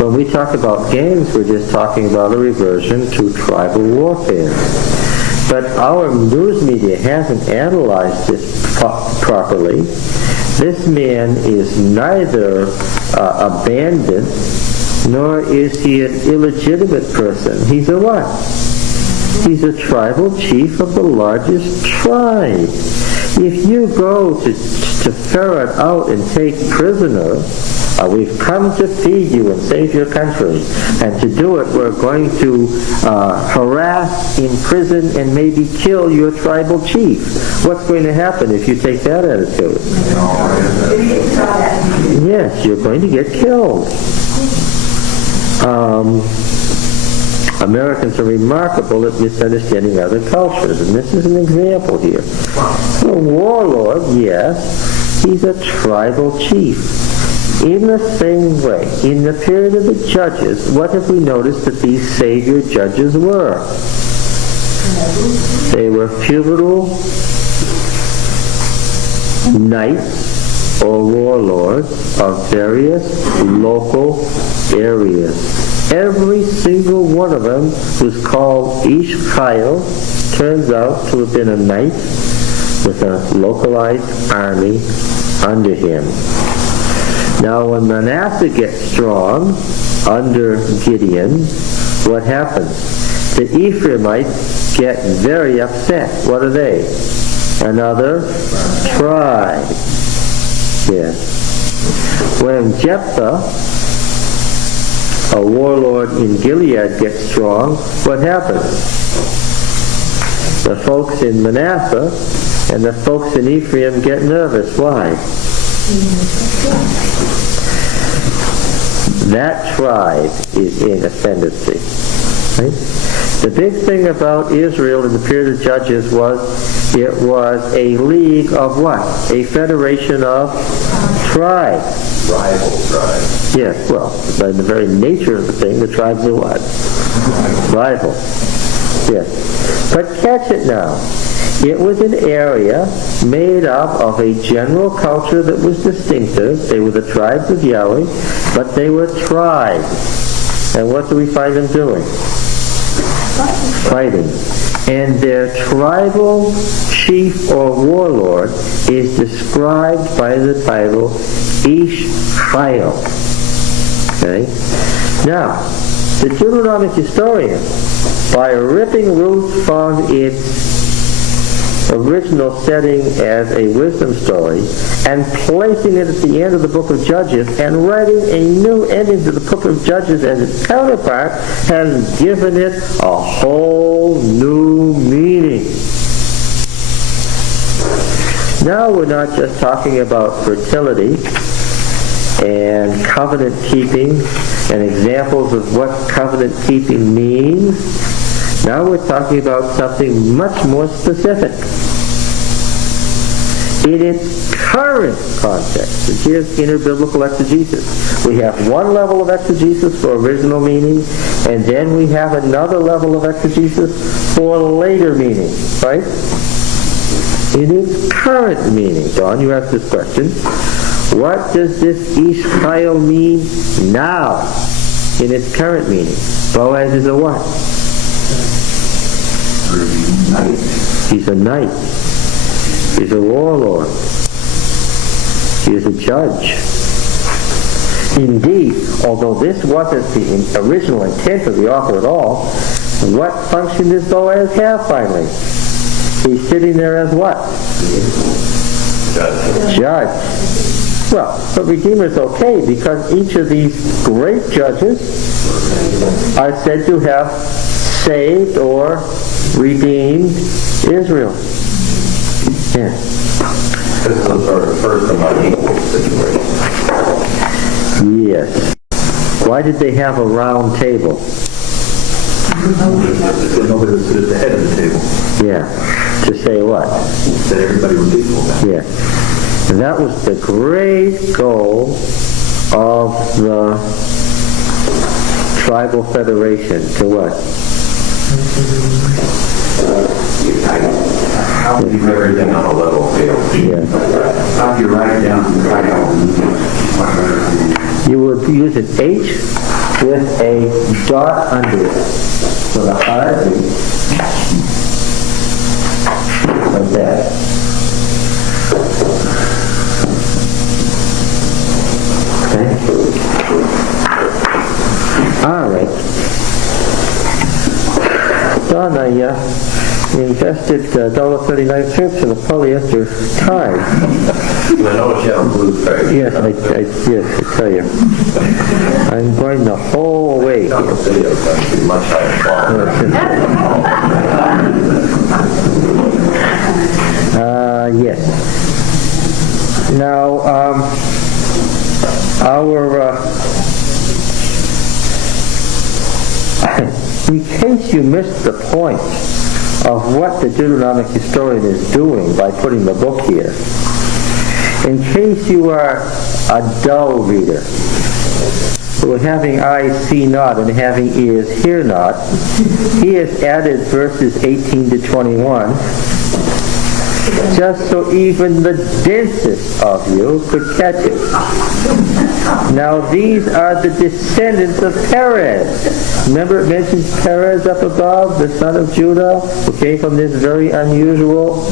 When we talk about gangs, we're just talking about a reversion to tribal warfare. But our news media hasn't analyzed this properly. This man is neither a bandit, nor is he an illegitimate person. He's a what? He's a tribal chief of the largest tribe. If you go to ferret out and take prisoner, we've come to feed you and save your country. And to do it, we're going to harass, imprison, and maybe kill your tribal chief. What's going to happen if you take that attitude? Yes, you're going to get killed. Americans are remarkable at misunderstanding other cultures, and this is an example here. A warlord, yes, he's a tribal chief. In the same way, in the period of the Judges, what have we noticed that these savior judges were? They were feudal knights or warlords of various local areas. Every single one of them who's called Ish Chayil turns out to have been a knight with a localized army under him. Now when Manasseh gets strong under Gideon, what happens? The Ephraimites get very upset. What are they? Another tribe. Yes. When Jephthah, a warlord in Gilead, gets strong, what happens? The folks in Manasseh and the folks in Ephraim get nervous. Why? That tribe is in ascendancy. Right? The big thing about Israel in the period of Judges was it was a league of what? A federation of tribes. Rival tribes. Yes, well, by the very nature of the thing, the tribes are what? Rival. Yes. But catch it now. It was an area made up of a general culture that was distinctive. They were the tribes of Yahweh, but they were tribes. And what do we find them doing? Fighting. And their tribal chief or warlord is described by the title Ish-Chayil. Okay? Now, the Deuteronomic historian, by ripping Ruth from its original setting as a wisdom story and placing it at the end of the book of Judges and writing a new ending to the book of Judges as its counterpart, has given it a whole new meaning. Now we're not just talking about fertility and covenant keeping and examples of what covenant keeping means. Now we're talking about something much more specific. In its current context, which is interbiblical exegesis, we have one level of exegesis for original meaning, and then we have another level of exegesis for later meaning, right? In its current meaning, Don, you asked this question, what does this Ish-Chayil mean now in its current meaning? Boaz is a what? He's a knight. He's a warlord. He is a judge. Indeed, although this wasn't the original intent of the author at all, what function does Boaz have finally? He's sitting there as what? Judge. Well, but Redeemer is okay because each of these great judges are said to have saved or redeemed Israel. Yeah. This is a sort of first among equals situation. Yes. Why did they have a round table? Nobody would sit at the head of the table. Yeah. To say what? That everybody was equal. Yeah. And that was the great goal of the tribal federation. To what? How do you keep everything on a level field? Yeah. How do you write it down? You would use an H with a dot under it. So the heart is like that. Okay? All right. Don, I invested $1.39 in a polyester tie. I know you have a blue face. Yes, I tell you. I'm going the whole way On the video, it's going to be much higher quality. Yes. Now, in case you missed the point of what the Deuteronomic historian is doing by putting the book here, in case you are a dull reader, who having eyes see not and having ears hear not, he has added verses 18 to 21, just so even the densest of you could catch it. Now these are the descendants of Perez. Remember it mentions Perez up above, the son of Judah, who came from this very unusual.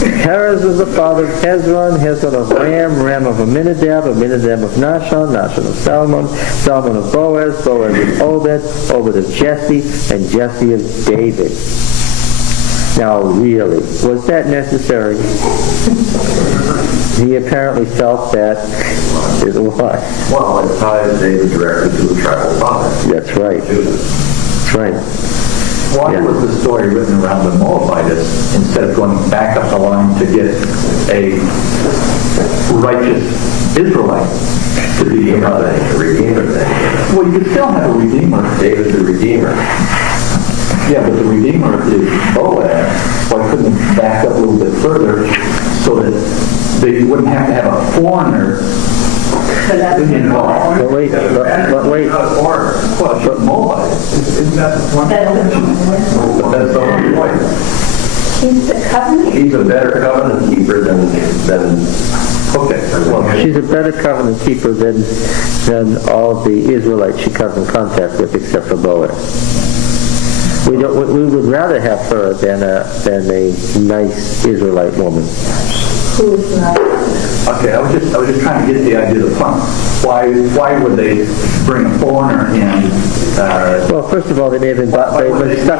Perez was the father of Hezron, Hezron of Ram, Ram of Aminadab, Aminadab of Nahshon, Nahshon of Salmon, Salmon of Boaz, Boaz of Obed, Obed of Jesse, and Jesse of David. Now really, was that necessary? He apparently felt that it was. Well, it ties David directly to the tribal father. That's right. That's right. Why Yeah. was the story written around the Moabites instead of going back up the line to get a righteous Israelite to be The Redeemer thing. Well, you could still have a Redeemer. David the Redeemer. Yeah, but the Redeemer is Boaz. Why couldn't it back up a little bit further so that they wouldn't have to have a foreigner But that's involved. But wait, Well, she's Moabite. Isn't that the point? But that's the whole point. He's the covenant. He's a better covenant keeper than Okay, well, she's a better covenant keeper than all of the Israelites she comes in contact with, except for Boaz. We would rather have her than a nice Israelite woman. Who is not. okay, I was just trying to get the idea of the point. Why would they bring a foreigner in? Well, first of all, they may have been stuck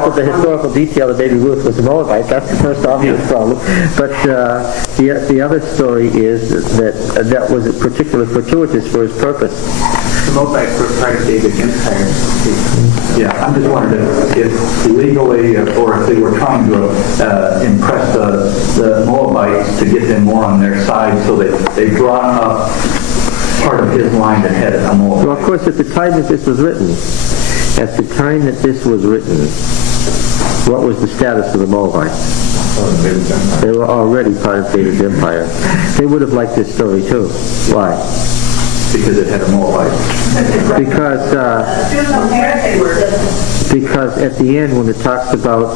with the historical detail that maybe Ruth was a Moabite. That's the first obvious problem. But the other story is that was particularly fortuitous for his purpose. The Moabites were part of David's empire. Yeah, I'm just wondering if legally or if they were trying to impress the Moabites to get them more on their side, so they brought up part of his line that had a Moabite. Well, of course, at the time that this was written, what was the status of the Moabites? They were already part of David's empire. They would have liked this story too. Why? Because it had a Moabite. Because at the end, when it talks about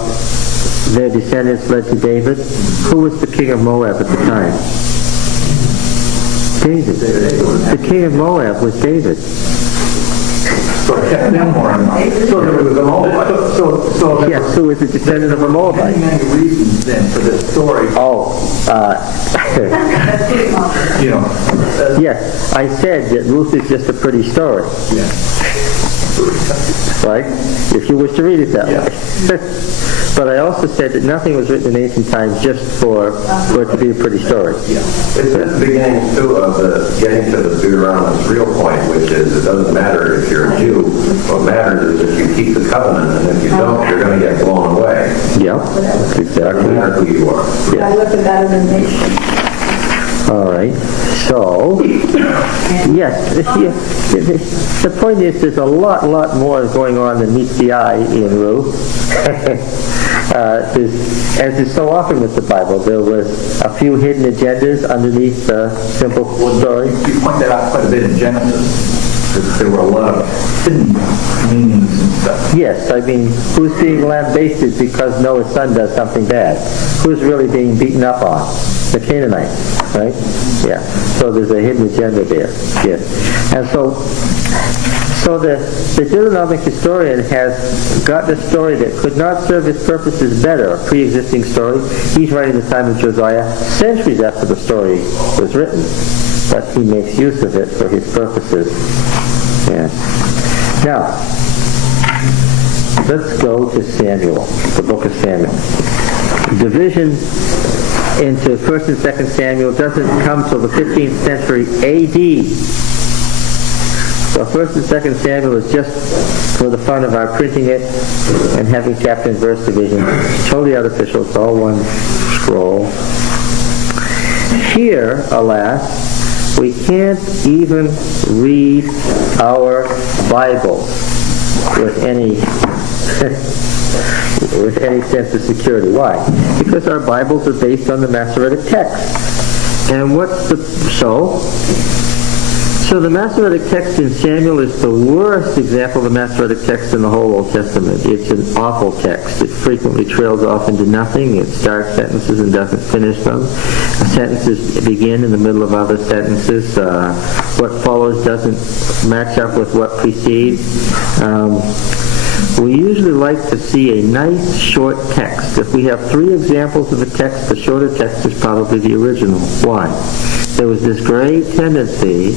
their descendants led to David, who was the king of Moab at the time? David. The king of Moab was David. So it kept them more in mind. So there was a Moabite. So there Yes, who is a descendant of a were Moabite? many reasons then for this story. You know, Yes, I said that Ruth is just a pretty story, right? If you wish to read it that way. But I also said that nothing was written in ancient times just for it to be a pretty story. It's the beginning, too, of getting to the Deuteronomy's real point, which is it doesn't matter if you're a Jew. What matters is if you keep the covenant, and if you don't, you're going to get blown away. Yeah, that's No exactly. matter who you are. I look at that as a nation. All right. So, yes, the point is there's a lot more going on than meets the eye in Ruth. As is so often with the Bible, there was a few hidden agendas underneath the simple story. you point that out quite a bit in Genesis. There were a lot of hidden meanings and stuff. Yes, I mean, who's being lambasted because Noah's son does something bad? Who's really being beaten up on? The Canaanites, right? Yeah. So there's a hidden agenda there. Yes. And so the Deuteronomic historian has got a story that could not serve his purposes better, a pre-existing story. He's writing the time of Josiah, centuries after the story was written, but he makes use of it for his purposes. Yeah. Now, let's go to Samuel, the book of Samuel. Division into 1st and 2nd Samuel doesn't come till the 15th century A.D. So 1st and 2nd Samuel is just for the fun of our printing it and having chapter and verse division. Totally artificial. It's all one scroll. Here, alas, we can't even read our Bible with any sense of security. Why? Because our Bibles are based on the Masoretic text. And what's the... So the Masoretic text in Samuel is the worst example of the Masoretic text in the whole Old Testament. It's an awful text. It frequently trails off into nothing. It starts sentences and doesn't finish them. Sentences begin in the middle of other sentences. What follows doesn't match up with what precedes. We usually like to see a nice short text. If we have 3 examples of a text, the shorter text is probably the original. Why? There was this great tendency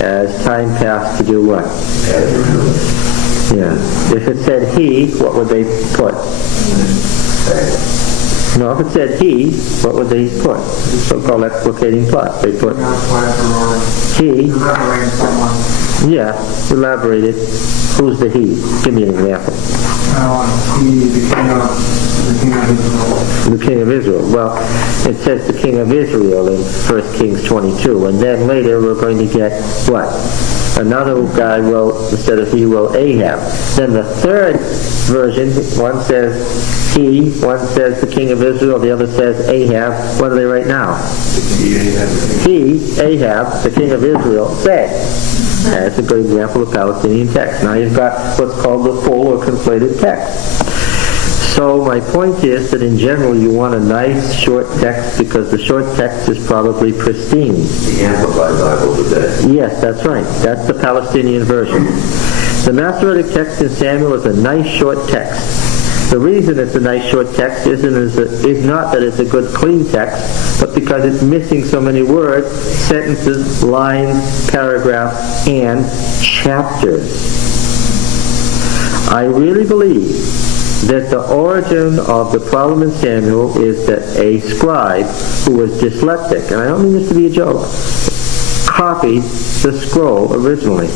as time passed to do what? Yeah. If it said he, what would they put? No, if it said he, what would they put? So-called explicating plot. They put he. Yeah, elaborated. Who's the he? Give me an example. The king of Israel. Well, it says the king of Israel in 1 Kings 22, and then later we're going to get what? Another guy wrote, instead of he, wrote Ahab. Then the third version, one says he, one says the king of Israel, the other says Ahab. What do they write now? He, Ahab, the king of Israel, said. That's a good example of Palestinian text. Now you've got what's called the full or conflated text. So my point is that in general you want a nice short text because the short text is probably pristine. The Amplified Bible today. Yes, that's right. That's the Palestinian version. The Masoretic text in Samuel is a nice short text. The reason it's a nice short text is not that it's a good clean text, but because it's missing so many words, sentences, lines, paragraphs, and chapters. I really believe that the origin of the problem in Samuel is that a scribe who was dyslexic, and I don't mean this to be a joke, copied the scroll originally.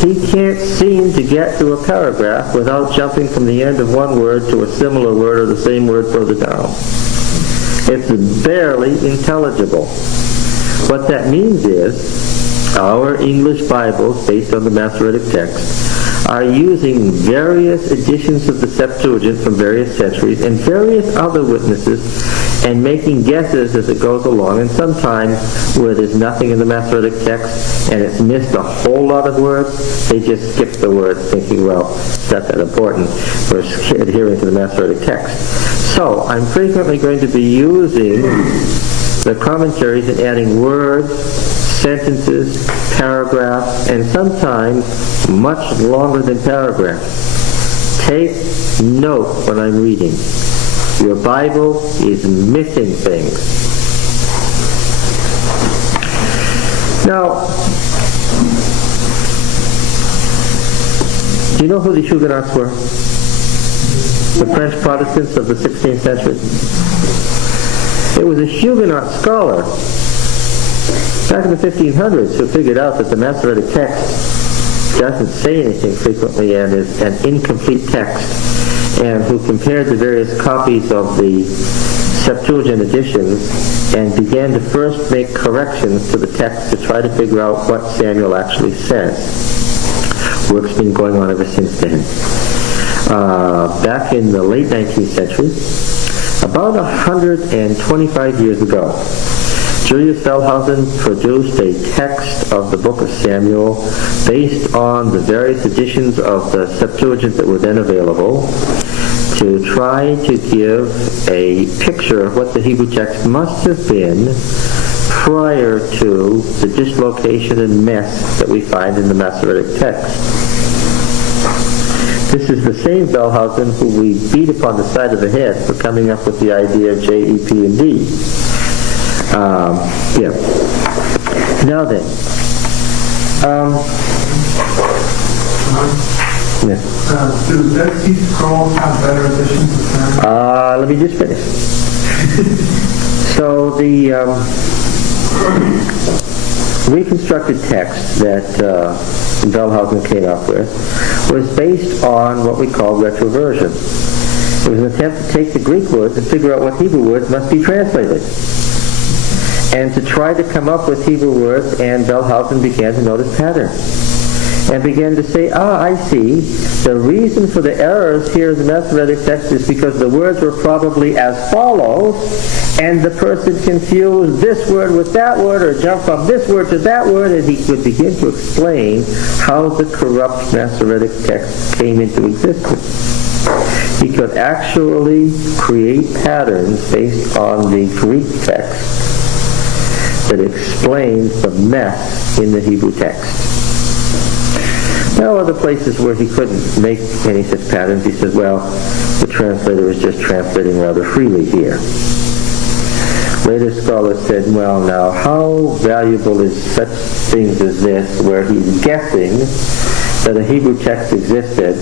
He can't seem to get through a paragraph without jumping from the end of one word to a similar word or the same word further down. It's barely intelligible. What that means is our English Bibles, based on the Masoretic text, are using various editions of the Septuagint from various centuries and various other witnesses and making guesses as it goes along, and sometimes where there's nothing in the Masoretic text and it's missed a whole lot of words, they just skip the words thinking, well, it's not that important, we're adhering to the Masoretic text. So I'm frequently going to be using the commentaries and adding words, sentences, paragraphs, and sometimes much longer than paragraphs. Take note when I'm reading. Your Bible is missing things. Now, do you know who the Huguenots were? The French Protestants of the 16th century. It was a Huguenot scholar back in the 1500s who figured out that the Masoretic text doesn't say anything frequently and is an incomplete text, and who compared the various copies of the Septuagint editions and began to first make corrections to the text to try to figure out what Samuel actually says. Work's been going on ever since then. Back in the late 19th century, about 125 years ago, Julius Wellhausen produced a text of the book of Samuel based on the various editions of the Septuagint that were then available to try to give a picture of what the Hebrew text must have been prior to the dislocation and mess that we find in the Masoretic text. This is the same Wellhausen who we beat upon the side of the head for coming up with the idea of J, E, P, and D. Yeah. Now then, Do the Dead Sea Scrolls have better editions of Samuel? let me just finish. So the reconstructed text that Wellhausen came up with was based on what we call retroversion. It was an attempt to take the Greek words and figure out what Hebrew words must be translated, and to try to come up with Hebrew words, and Wellhausen began to notice patterns and began to say, I see, the reason for the errors here in the Masoretic text is because the words were probably as follows, and the person confused this word with that word, or jumped from this word to that word, and he could begin to explain how the corrupt Masoretic text came into existence. He could actually create patterns based on the Greek text that explains the mess in the Hebrew text. There are other places where he couldn't make any such patterns. He says, well, the translator is just translating rather freely here. Later scholars said, well, now, how valuable is such things as this, where he's guessing that a Hebrew text existed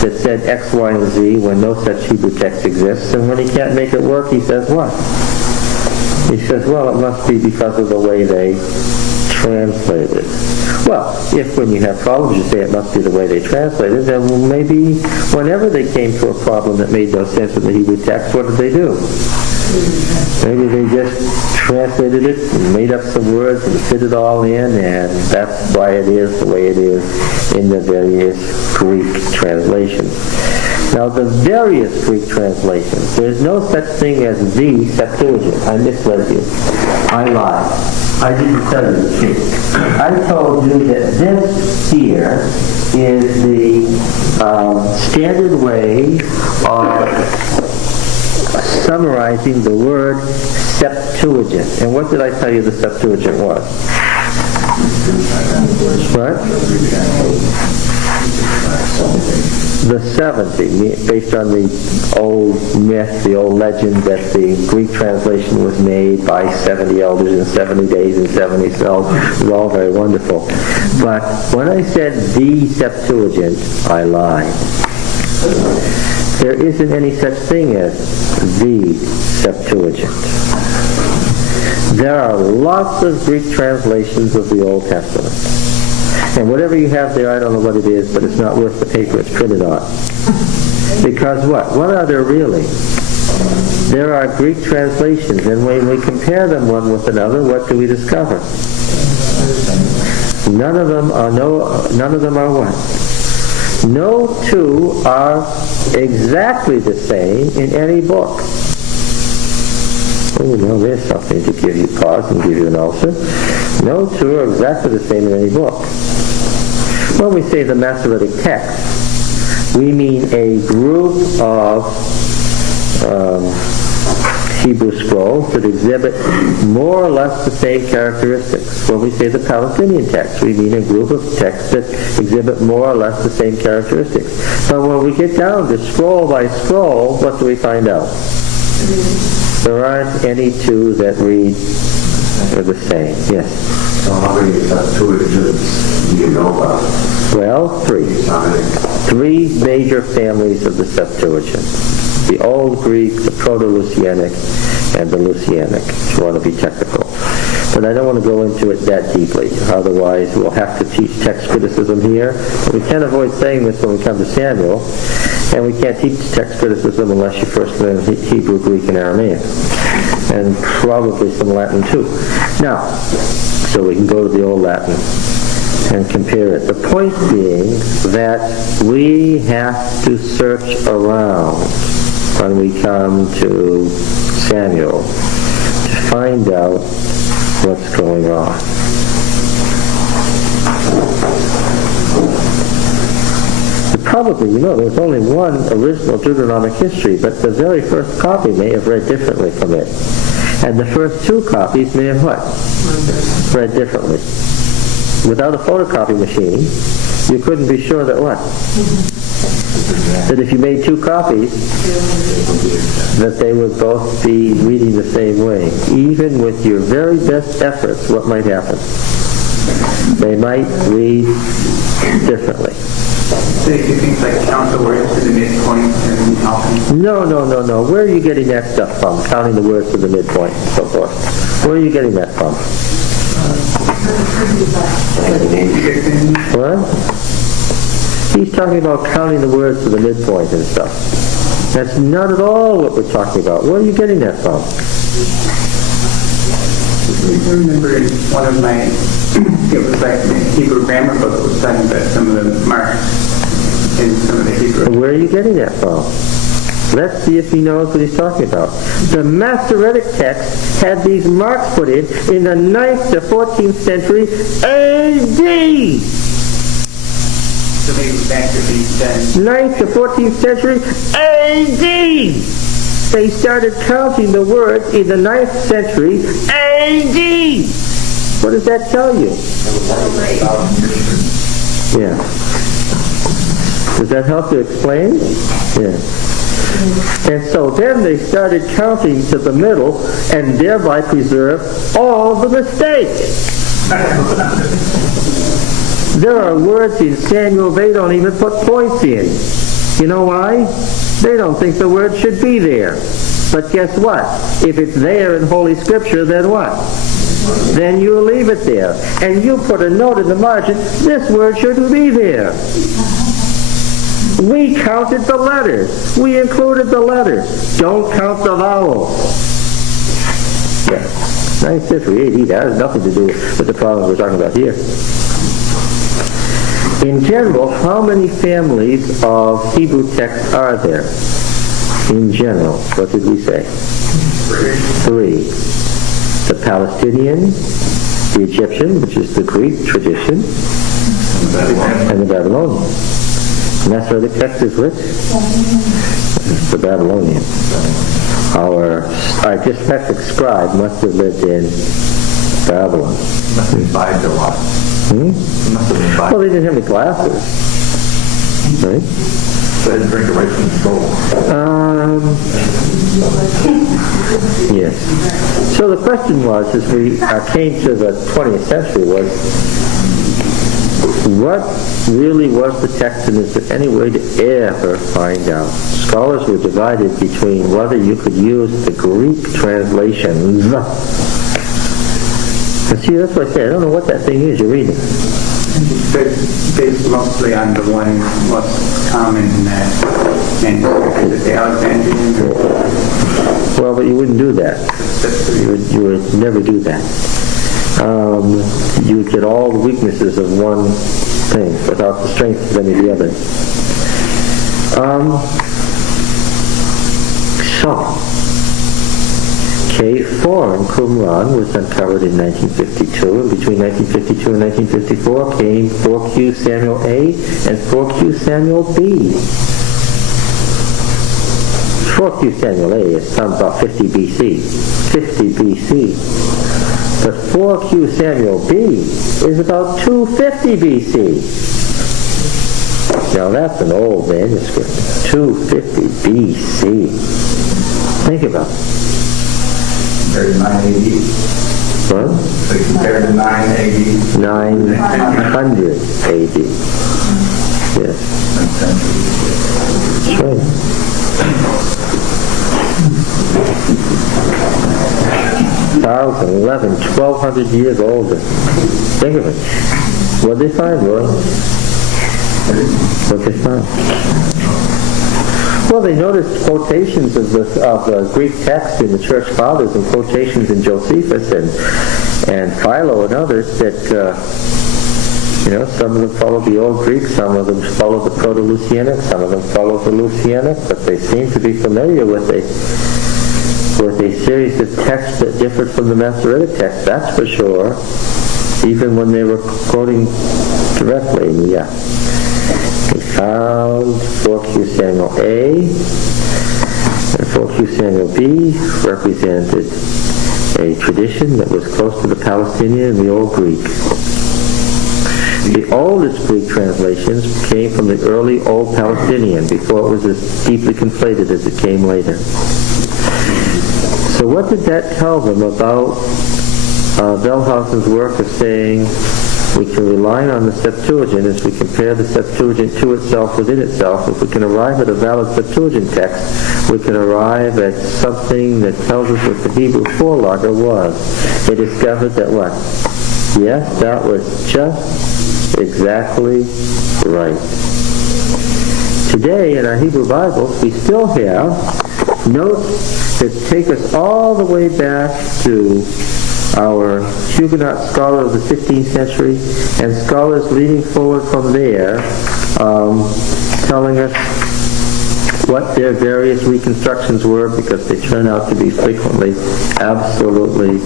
that said X, Y, and Z when no such Hebrew text exists, and when he can't make it work, he says what? He says, well, it must be because of the way they translated. Well, if when you have problems you say it must be the way they translated, then maybe whenever they came to a problem that made no sense in the Hebrew text, what did they do? Maybe they just translated it and made up some words and fit it all in, and that's why it is the way it is in the various Greek translations. Now, the various Greek translations, there's no such thing as the Septuagint. I misled you. I lied. I didn't tell you the truth. I told you that this here is the standard way of summarizing the word Septuagint. And what did I tell you the Septuagint was? What? The 70, based on the old myth, the old legend that the Greek translation was made by 70 elders in 70 days and 70 cells. It was all very wonderful. But when I said the Septuagint, I lied. There isn't any such thing as the Septuagint. There are lots of Greek translations of the Old Testament. And whatever you have there, I don't know what it is, but it's not worth the paper it's printed on. Because what? What are there really? There are Greek translations, and when we compare them one with another, what do we discover? None of them are what? No two are exactly the same in any book. Oh, no, there's something to give you pause and give you an ulcer. No two are exactly the same in any book. When we say the Masoretic text, we mean a group of Hebrew scrolls that exhibit more or less the same characteristics. When we say the Palestinian text, we mean a group of texts that exhibit more or less the same characteristics. But when we get down to scroll by scroll, what do we find out? There aren't any two that read the same. Yes? So how many Septuagint's do you know about? Well, three. Three major families of the Septuagint. The Old Greek, the Proto-Lucianic, and the Lucianic, if you want to be technical. But I don't want to go into it that deeply. Otherwise, we'll have to teach text criticism here. But we can't avoid saying this when we come to Samuel. And we can't teach text criticism unless you first learn Hebrew, Greek, and Aramaic. And probably some Latin, too. Now, so we can go to the Old Latin and compare it. The point being that we have to search around when we come to Samuel to find out what's going on. Probably, there's only one original Deuteronomic history, but the very first copy may have read differently from it. And the first two copies may have what? Read differently. Without a photocopy machine, you couldn't be sure that what? That if you made two copies, that they would both be reading the same way. Even with your very best efforts, what might happen? They might read differently. So you think like count the words to the midpoint and helping? No. Where are you getting that stuff from? Counting the words to the midpoint and so forth. Where are you getting that from? What? He's talking about counting the words to the midpoint and stuff. That's not at all what we're talking about. Where are you getting that from? I remember in one of my, it was like the Hebrew grammar book was talking about some of the marks in some of the Hebrew. Where are you getting that from? Let's see if he knows what he's talking about. The Masoretic text had these marks put in the 9th to 14th century A.D. So maybe back to the 9th to 14th century A.D. They started counting the words in the 9th century A.D. What does that tell you? Yeah. Does that help you explain? Yeah. And so then they started counting to the middle and thereby preserved all the mistakes. There are words in Samuel they don't even put points in. You know why? They don't think the word should be there. But guess what? If it's there in Holy Scripture, then what? then you leave it there. And you put a note in the margin, this word shouldn't be there. We counted the letters. We included the letters. Don't count the vowels. Yeah. 9th century AD, that has nothing to do with the problems we're talking about here. In general, how many families of Hebrew texts are there? In general, what did we say? 3. The Palestinian, the Egyptian, which is the Greek tradition, and the Babylonian. And that's where the text is which? It's the Babylonian. Our dyslexic scribe must have lived in Babylon. Must have imbibed a lot. Must have imbibed. Well, they didn't have any glasses, right? So they drink it right from the bowl. Yes. So the question was, as we came to the 20th century, was what really was the text, and is there any way to ever find out? Scholars were divided between whether you could use the Greek translations. And see, that's what I said. I don't know what that thing is you're reading. Based mostly on the one most common manuscript, is it the Alexandrian? Well, but you wouldn't do that. You would never do that. You would get all the weaknesses of one thing without the strength of any of the others. Cave 4 in Qumran was uncovered in 1952, and between 1952 and 1954 came 4Q Samuel A and 4Q Samuel B. 4Q Samuel A is from about 50 BC. 50 BC. But 4Q Samuel B is about 250 BC. Now that's an old manuscript. 250 BC. Think about it. Compared to 9 AD. What? So compared to 9 AD. 900 AD. Yes. That's right. 1,011, 1,200 years older. Think of it. What did they find, Roy? What did they find? Well, they noticed quotations of the Greek text in the Church Fathers and quotations in Josephus and Philo and others that, some of them followed the Old Greek, some of them followed the Proto-Lucanic, some of them followed the Lucanic, but they seem to be familiar with a series of texts that differed from the Masoretic text, that's for sure, even when they were quoting directly. Yeah. They found 4Q Samuel A and 4Q Samuel B represented a tradition that was close to the Palestinian and the Old Greek. The oldest Greek translations came from the early Old Palestinian before it was as deeply conflated as it came later. So what did that tell them about Wellhausen's work of saying we can rely on the Septuagint as we compare the Septuagint to itself within itself? If we can arrive at a valid Septuagint text, we can arrive at something that tells us what the Hebrew Vorlage was. They discovered that what? Yes, that was just exactly right. Today in our Hebrew Bibles, we still have notes that take us all the way back to our Huguenot scholar of the 15th century and scholars leading forward from there, telling us what their various reconstructions were, because they turn out to be frequently absolutely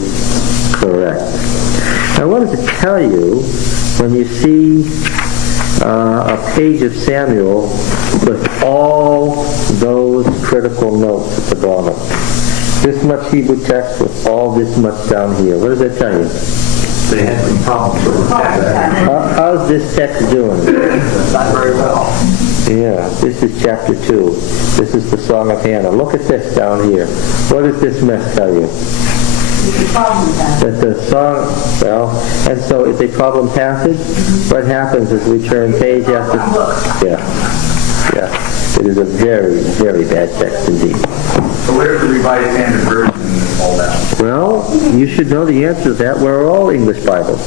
correct. I wanted to tell you, when you see a page of Samuel with all those critical notes at the bottom, this much Hebrew text with all this much down here, what does that tell you? They had some problems with the text. How's this text doing? Not very well. Yeah, this is chapter 2. This is the Song of Hannah. Look at this down here. What does this mess tell you? That the song, and so it's a problem passage. What happens is we turn page after... Yeah. It is a very, very bad text indeed. So where's the Revised Standard Version and all that? Well, you should know the answer to that. What are all English Bibles?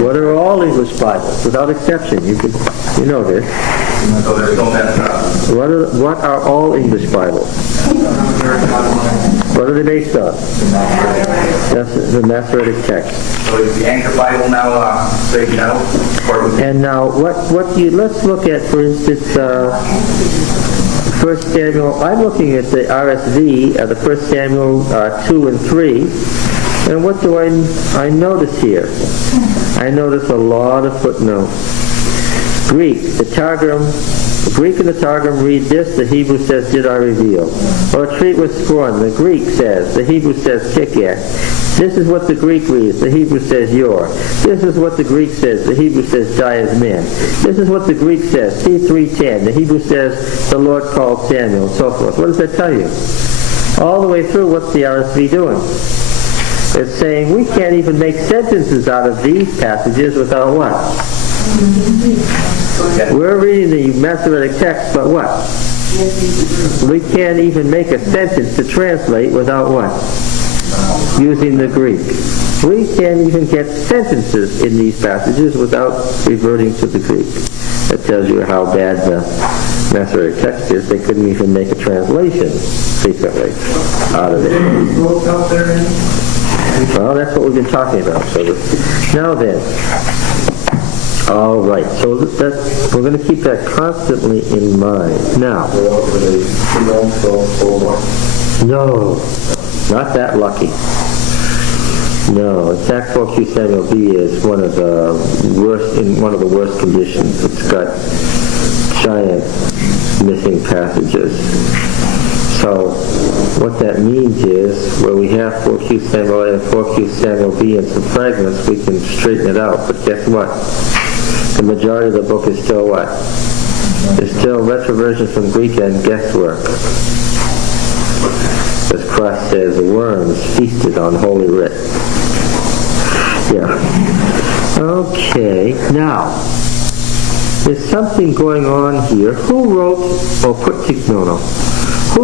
What are all English Bibles? Without exception. You know this. So there's no mess up. What are all English Bibles? What are they based on? That's the Masoretic text. So is the Anchor Bible now straightened out? And now, let's look at, for instance, 1 Samuel. I'm looking at the RSV, the 1 Samuel 2 and 3. And what do I notice here? I notice a lot of footnotes. Greek and the Targum read this, the Hebrew says, did I reveal? Or a treat was scorned, the Greek says, the Hebrew says, kikek. This is what the Greek reads, the Hebrew says, yor. This is what the Greek says, the Hebrew says, die as men. This is what the Greek says, C3:10. The Hebrew says, the Lord called Samuel, and so forth. What does that tell you? All the way through, what's the RSV doing? It's saying we can't even make sentences out of these passages without what? We're reading the Masoretic text, but what? We can't even make a sentence to translate without what? Using the Greek. We can't even get sentences in these passages without reverting to the Greek. That tells you how bad the Masoretic text is. They couldn't even make a translation frequently out of it. Well, that's what we've been talking about. So now then, all right. So we're going to keep that constantly in mind. Now, no, not that lucky. No, in fact, 4Q Samuel B is one of the worst conditions. It's got giant missing passages. So what that means is, where we have 4Q Samuel A and 4Q Samuel B and some fragments, we can straighten it out. But guess what? The majority of the book is still what? It's still retroversion from Greek and guesswork. As Christ says, the worms feasted on Holy Writ. Yeah. Okay, now, there's something going on here. Who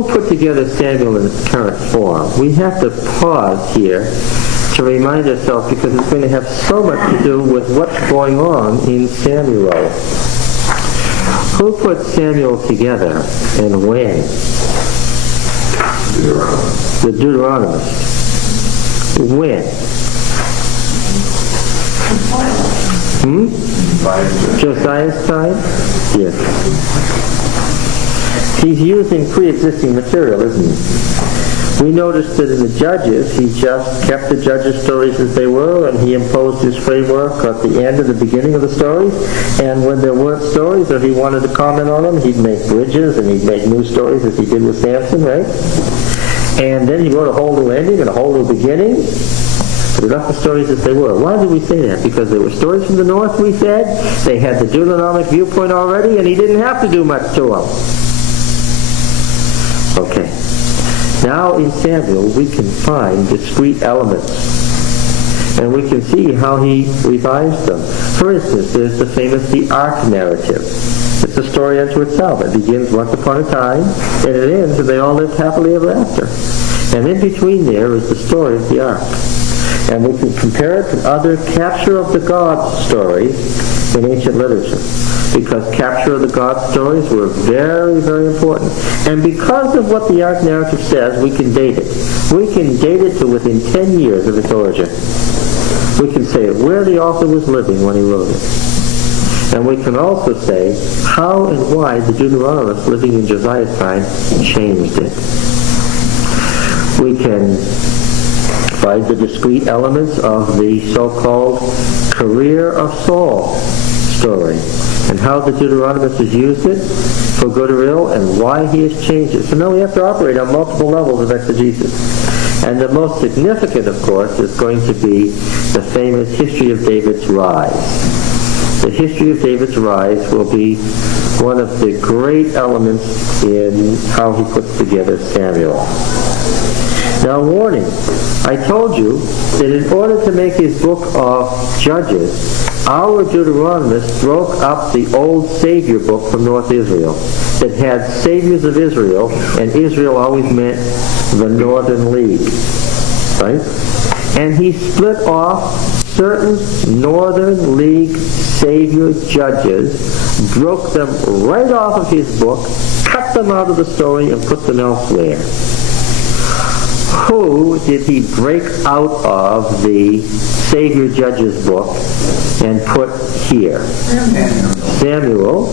put together Samuel in its current form? We have to pause here to remind ourselves, because it's going to have so much to do with what's going on in Samuel. Who put Samuel together and when? The Deuteronomists. When? Josiah's time? Yes. He's using pre-existing material, isn't he? We noticed that in the Judges, he just kept the Judges' stories as they were, and he imposed his framework at the end and the beginning of the stories. And when there weren't stories, or he wanted to comment on them, he'd make bridges and he'd make new stories, as he did with Samson, right? And then he wrote a whole new ending and a whole new beginning. But he left the stories as they were. Why did we say that? Because they were stories from the north, we said. They had the Deuteronomic viewpoint already, and he didn't have to do much to them. Okay. Now in Samuel, we can find discrete elements. And we can see how he revised them. For instance, there's the ark narrative. It's a story unto itself. It begins once upon a time, and it ends, and they all lived happily ever after. And in between there is the story of the ark. And we can compare it to other capture of the gods stories in ancient literature. Because capture of the gods stories were very, very important. And because of what the ark narrative says, we can date it. We can date it to within 10 years of its origin. We can say where the author was living when he wrote it. And we can also say how and why the Deuteronomists living in Josiah's time changed it. We can find the discrete elements of the so-called career of Saul story and how the Deuteronomist has used it for good or ill and why he has changed it. So now we have to operate on multiple levels of exegesis. And the most significant, of course, is going to be the famous history of David's rise. The history of David's rise will be one of the great elements in how he puts together Samuel. Now, warning. I told you that in order to make his book of Judges, our Deuteronomist broke up the old Savior book from North Israel that had saviors of Israel, and Israel always meant the Northern League, right? And he split off certain Northern League Savior judges, broke them right off of his book, cut them out of the story, and put them elsewhere. Who did he break out of the Savior Judges book and put here? Samuel.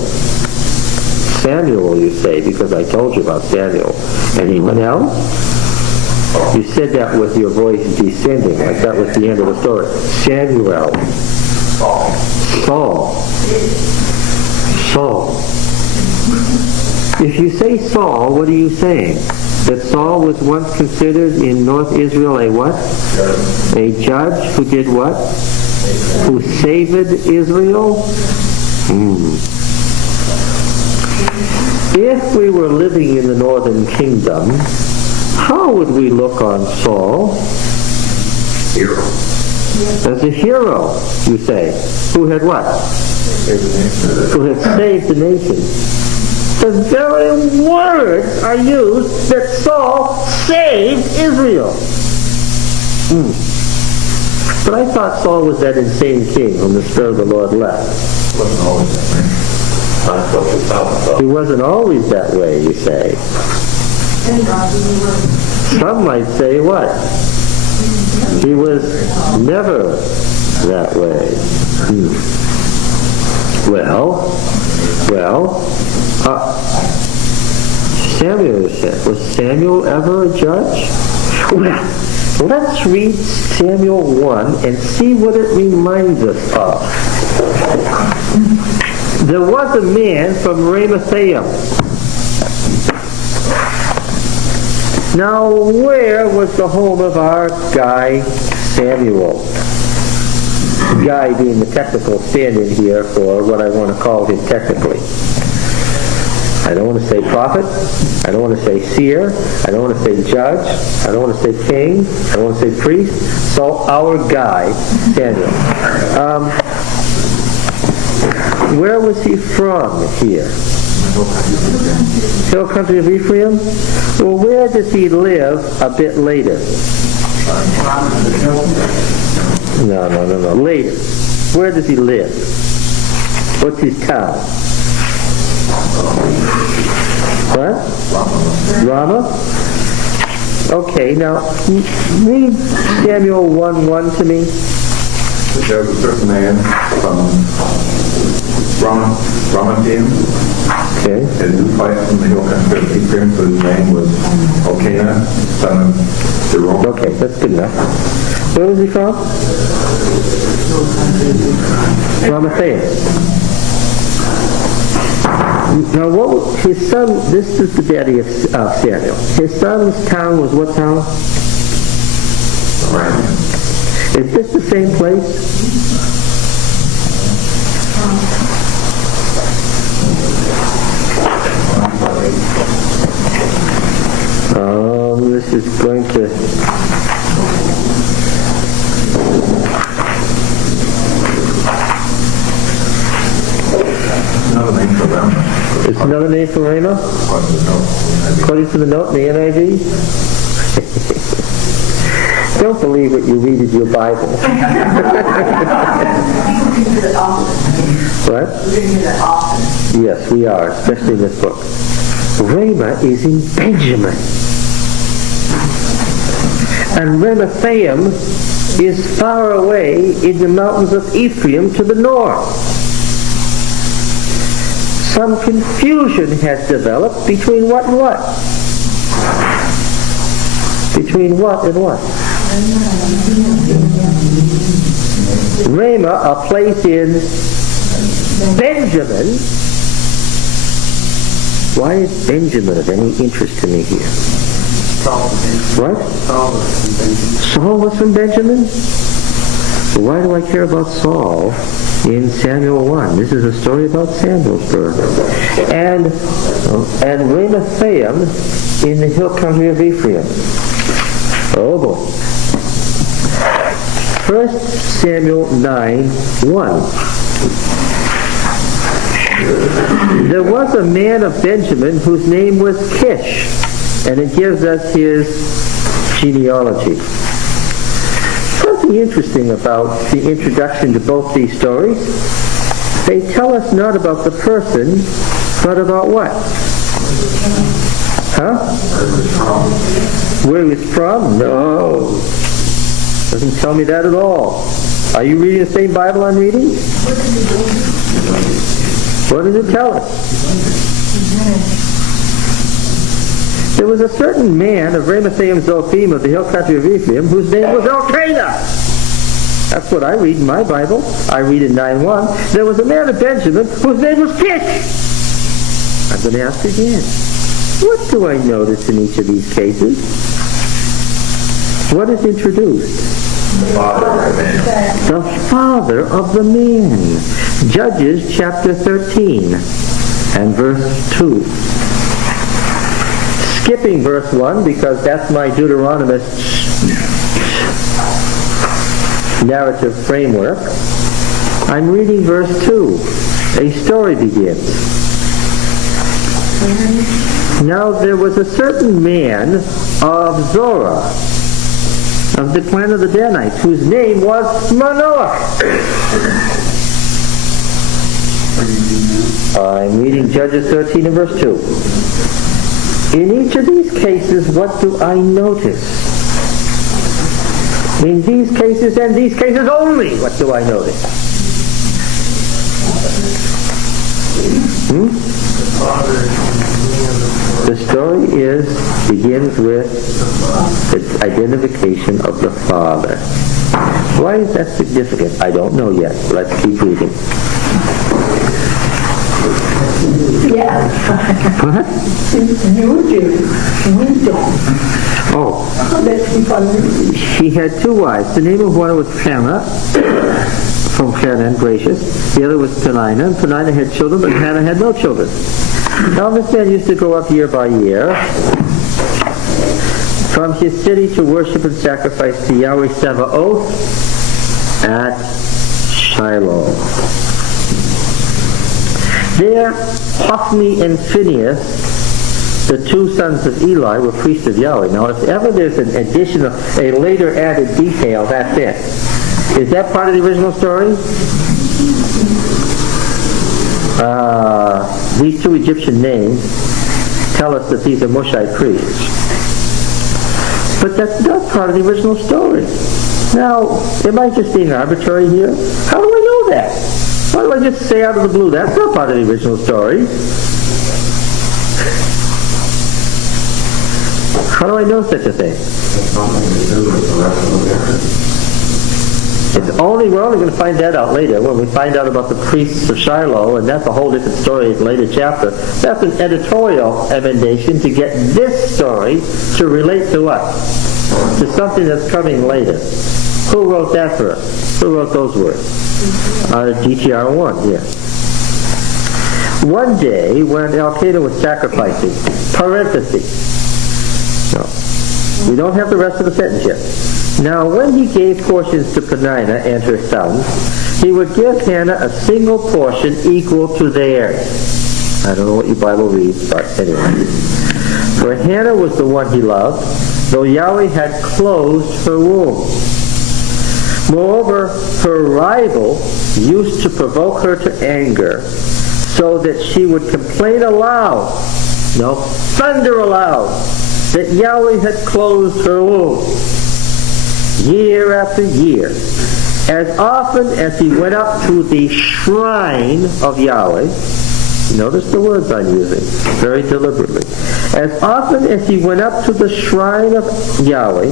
Samuel, you say, because I told you about Samuel. Anyone else? You said that with your voice descending, like that was the end of the story. Samuel. Saul. If you say Saul, what are you saying? That Saul was once considered in North Israel a what? A judge who did what? Who saved Israel? If we were living in the Northern Kingdom, how would we look on Saul? Hero. As a hero, you say. Who had what? Who had saved the nation. The very words are used that Saul saved Israel. But I thought Saul was that insane king whom the Spirit of the Lord left. Wasn't always that way. That's what you thought. He wasn't always that way, you say. Some might say what? He was never that way. Samuel said, was Samuel ever a judge? Well, let's read Samuel 1 and see what it reminds us of. There was a man from Ramathaim. Now, where was the home of our guy Samuel? Guy being the technical stand-in here for what I want to call him technically. I don't want to say prophet. I don't want to say seer. I don't want to say judge. I don't want to say king. I don't want to say priest. So our guy, Samuel. Where was he from here? Hill country of Ephraim? Well, where does he live a bit later? No. Later. Where does he live? What's his town? What? Ramah? Okay, now read Samuel 1:1 to me. There was a certain man from Ramathaim. Okay. And who fight from the hill country of Ephraim, so his name was Elkanah, son of Jerome. Okay, that's good enough. Where was he from? Ramathaim. Now, what was his son? This is the daddy of Samuel. His son's town was what town? Is this the same place? This is going to... Another name for them. It's another name for Ramah? According to the note in the NIV? Don't believe what you read in your Bible. What? Yes, we are, especially in this book. Ramah is in Benjamin. And Ramathaim is far away in the mountains of Ephraim to the north. Some confusion has developed between what and what? Between what and what? Ramah, a place in Benjamin. Why is Benjamin of any interest to me here? What? Saul was from Benjamin? Why do I care about Saul in Samuel 1? This is a story about Samuel's birth. And Ramathaim in the hill country of Ephraim. Oh boy. 1 Samuel 9:1. There was a man of Benjamin whose name was Kish, and it gives us his genealogy. Something interesting about the introduction to both these stories. They tell us not about the person, but about what? Huh? Where he was from? No. Doesn't tell me that at all. Are you reading the same Bible I'm reading? What does it tell us? There was a certain man of Ramathaim Zophim of the hill country of Ephraim whose name was Elkanah. That's what I read in my Bible. I read in 9:1. There was a man of Benjamin whose name was Kish. I'm going to ask again. What do I notice in each of these cases? What is introduced? The father of the man. The father of the man. Judges chapter 13 and verse 2. Skipping verse 1 because that's my Deuteronomist narrative framework. I'm reading verse 2. A story begins. Now there was a certain man of Zorah, of the clan of the Danites, whose name was Manoah. I'm reading Judges 13 and verse 2. In each of these cases, what do I notice? In these cases and these cases only, what do I notice? The story begins with the identification of the father. Why is that significant? I don't know yet. Let's keep reading. Yeah. What? You do. We don't. Oh. That's funny. He had two wives. The name of one was Hannah, from Canaan, gracious. The other was Peninnah, and Peninnah had children, but Hannah had no children. Now this man used to go up year by year from his city to worship and sacrifice to Yahweh Sabaoth at Shiloh. There, Hophni and Phinehas, the two sons of Eli, were priests of Yahweh. Now, if ever there's an addition of a later added detail, that's it. Is that part of the original story? These two Egyptian names tell us that these are Moshite priests. But that's not part of the original story. Now, am I just being arbitrary here? How do I know that? Why do I just say out of the blue, that's not part of the original story? How do I know such a thing? We're only going to find that out later when we find out about the priests of Shiloh, and that's a whole different story in a later chapter. That's an editorial emendation to get this story to relate to us, to something that's coming later. Who wrote that for us? Who wrote those words? DTR 1, yeah. One day when Elkanah was sacrificing, parenthesis. No, we don't have the rest of the sentence yet. Now, when he gave portions to Peninnah and her sons, he would give Hannah a single portion equal to theirs. I don't know what your Bible reads, but anyway. For Hannah was the one he loved, though Yahweh had closed her womb. Moreover, her rival used to provoke her to anger, so that she would complain aloud, thunder aloud, that Yahweh had closed her womb. Year after year, as often as he went up to the shrine of Yahweh, notice the words I'm using very deliberately, as often as he went up to the shrine of Yahweh,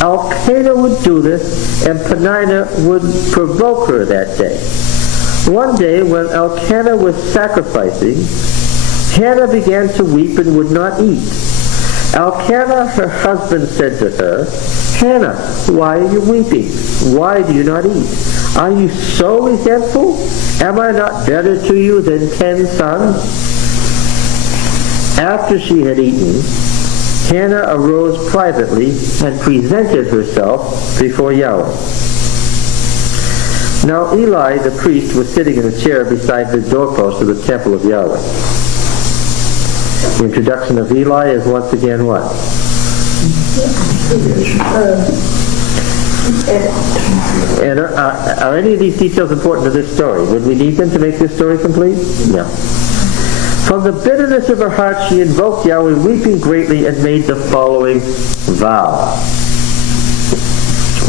Elkanah would do this, and Peninnah would provoke her that day. One day when Elkanah was sacrificing, Hannah began to weep and would not eat. Elkanah, her husband, said to her, Hannah, why are you weeping? Why do you not eat? Are you so resentful? Am I not better to you than 10 sons? After she had eaten, Hannah arose privately and presented herself before Yahweh. Now Eli the priest was sitting in a chair beside the doorpost of the temple of Yahweh. The introduction of Eli is once again what? And are any of these details important to this story? Would we need them to make this story complete? No. From the bitterness of her heart she invoked Yahweh, weeping greatly, and made the following vow.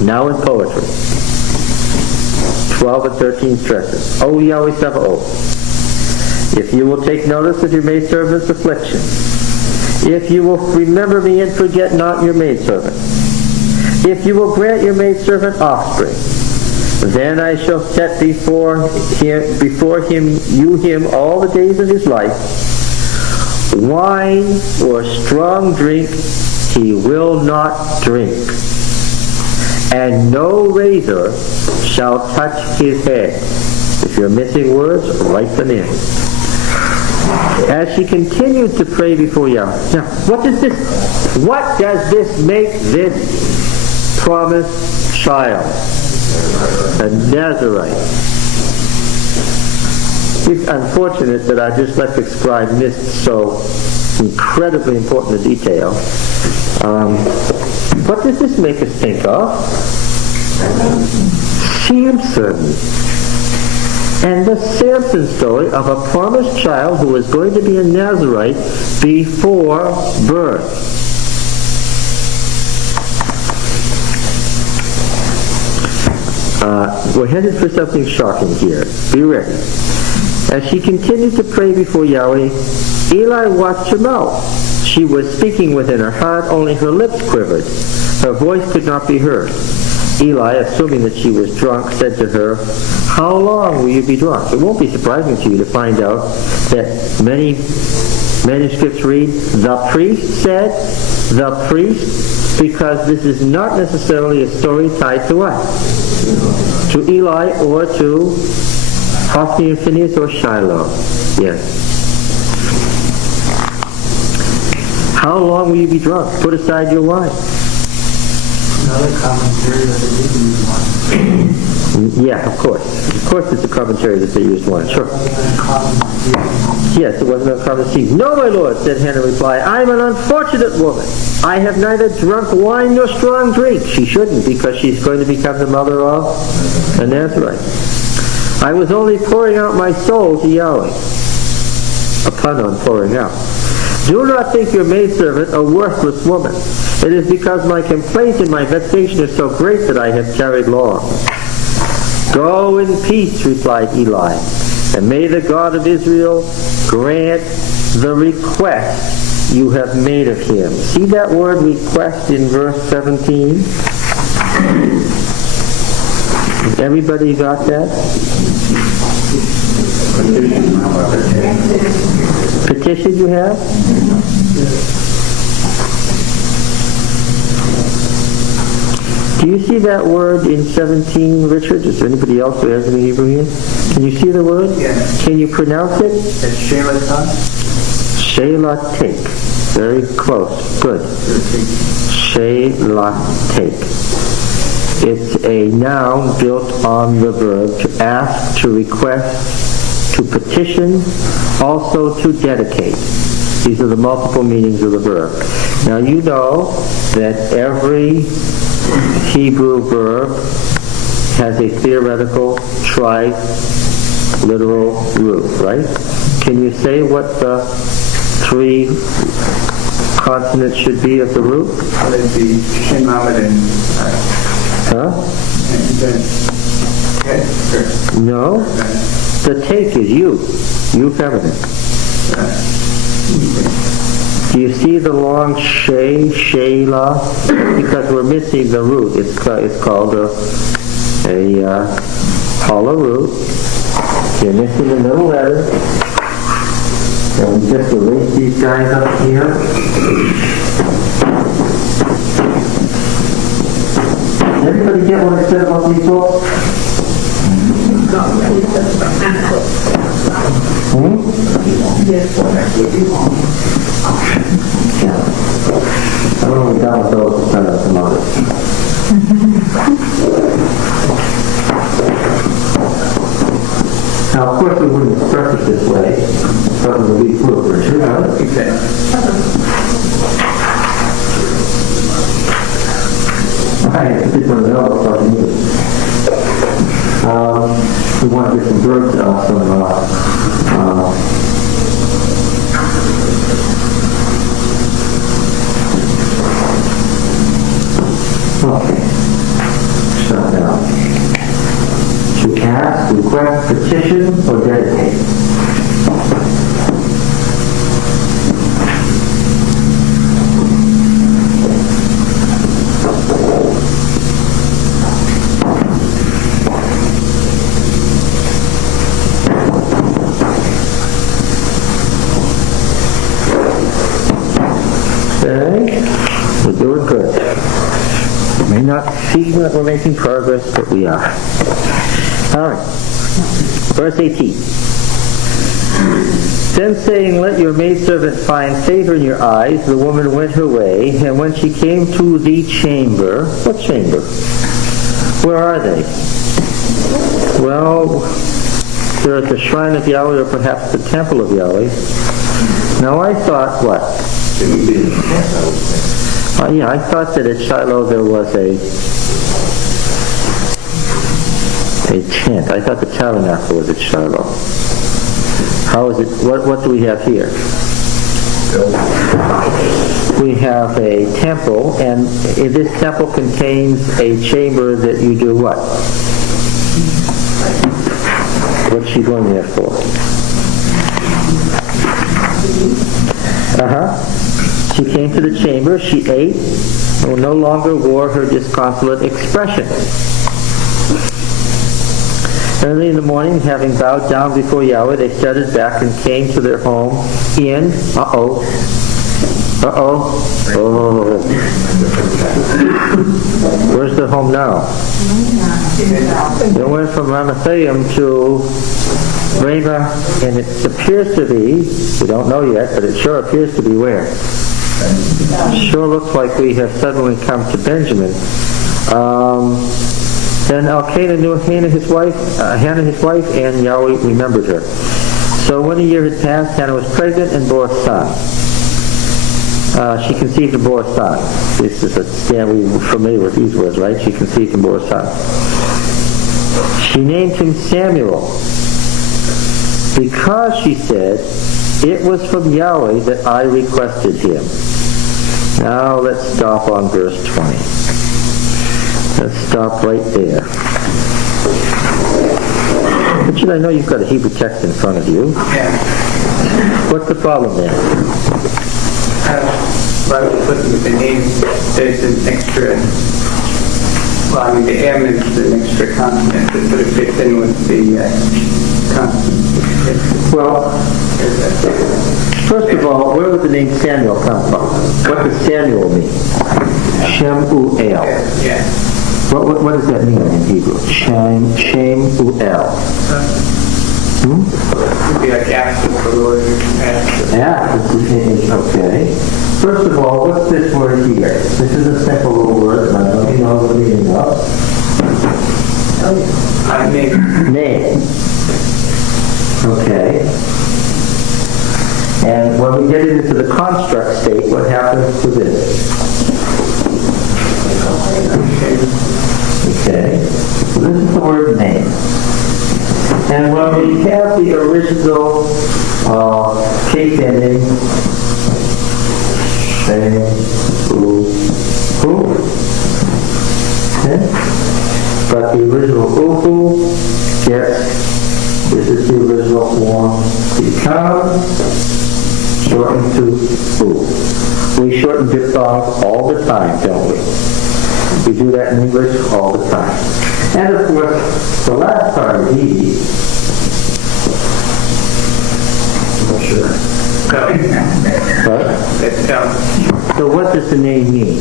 Now in poetry. 12 and 13 stresses. O Yahweh Sabaoth, if you will take notice of your maidservant's affliction, if you will remember me and forget not your maidservant, if you will grant your maidservant offspring, then I shall set before him all the days of his life. Wine or strong drink he will not drink, and no razor shall touch his head. If you're missing words, write them in. As she continued to pray before Yahweh. Now, what does this make this promised child? A Nazarite. It's unfortunate that our dyslexic scribe missed so incredibly important a detail. What does this make us think of? Samson. And the Samson story of a promised child who was going to be a Nazarite before birth. We're headed for something shocking here. Be ready. As she continued to pray before Yahweh, Eli watched her mouth. She was speaking within her heart, only her lips quivered. Her voice could not be heard. Eli, assuming that she was drunk, said to her, "How long will you be drunk?" It won't be surprising to you to find out that many manuscripts read, "The priest said," "the priest," because this is not necessarily a story tied to us. To Eli or to Hophni and Phinehas or Shiloh. Yes. How long will you be drunk? Put aside your wine. Another commentary that they didn't use one. Yeah, of course. Of course it's a commentary that they used one. Sure. Yes, it wasn't uncommon to see. "No, my lord," said Hannah, reply, "I am an unfortunate woman. I have neither drunk wine nor strong drink." She shouldn't, because she's going to become the mother of a Nazarite. "I was only pouring out my soul to Yahweh." A pun on pouring out. "Do not think your maidservant a worthless woman. It is because my complaint and my vexation are so great that I have tarried long." "Go in peace," replied Eli, "and may the God of Israel grant the request you have made of him." See that word request in verse 17? Everybody got that? Petition you have? Do you see that word in 17, Richard? Is there anybody else who has any Hebrew here? Can you see the word? Yes. Can you pronounce it? It's Shelaton. Shelatek. Very close. Good. Shelatek. It's a noun built on the verb to ask, to request, to petition, also to dedicate. These are the multiple meanings of the verb. Now you know that every Hebrew verb has a theoretical triliteral root, right? Can you say what the three consonants should be of the root? Well, it'd be Shemamid and Huh? then No. The take is you feminine. Do you see the long shayla? Because we're missing the root. It's called a hollow root. You're missing the middle letter. And we just erase these guys up here. Everybody get what I said about these books? Hmm? I'm only done with those to send out some others. Now, of course, we wouldn't express it this way, but it would be appropriate, you know? Exactly. I just want to know what it is. We want to get some birds out, okay. Shut down. To ask, request, petition, or dedicate. Okay, we're doing good. May not seem that we're making progress, but we are. All right, verse 18. Then saying, let your maidservant find favor in your eyes, the woman went her way, and when she came to the chamber, what chamber? Where are they? Well, they're at the shrine of Yahweh, or perhaps the temple of Yahweh. Now I thought, what? Yeah, I thought that at Shiloh there was a tent. I thought the tabernacle was at Shiloh. How is it? What do we have here? We have a temple, and this temple contains a chamber that you do what? What's she going there for? She came to the chamber, she ate, and no longer wore her disconsolate expression. Early in the morning, having bowed down before Yahweh, they started back and came to their home in, where's their home now? They went from Ramathaim to Ramah, and it appears to be, we don't know yet, but it sure appears to be where? Sure looks like we have suddenly come to Benjamin. Then Elkanah knew Hannah his wife, and Yahweh remembered her. So when a year had passed, Hannah was pregnant and bore a son. She conceived and bore a son. This is a stand, we're familiar with these words, right? She conceived and bore a son. She named him Samuel, because she said, it was from Yahweh that I requested him. Now let's stop on verse 20. Let's stop right there. Richard, I know you've got a Hebrew text in front of you. Yeah. What's the problem there? Well, I was looking at the name, there's an extra, well, I mean, the M is an extra consonant that sort of fits in with the consonant. Well, first of all, where would the name Samuel come from? What does Samuel mean? Shemuel. Yeah. What does that mean in Hebrew? Shemuel. It would be like absent for the Lord. Okay. First of all, what's this word here? This is a simple little word, and I don't even know the meaning of. Name. Okay. And when we get into the construct state, what happens to this? Okay. So this is the word name. And when we have the original case ending, okay? But the original uhu gets, this is the original form, becomes shortened to u. We shorten diphthongs all the time, don't we? We do that in English all the time. And of course, the last part of E, I'm not sure. What? So what does the name mean?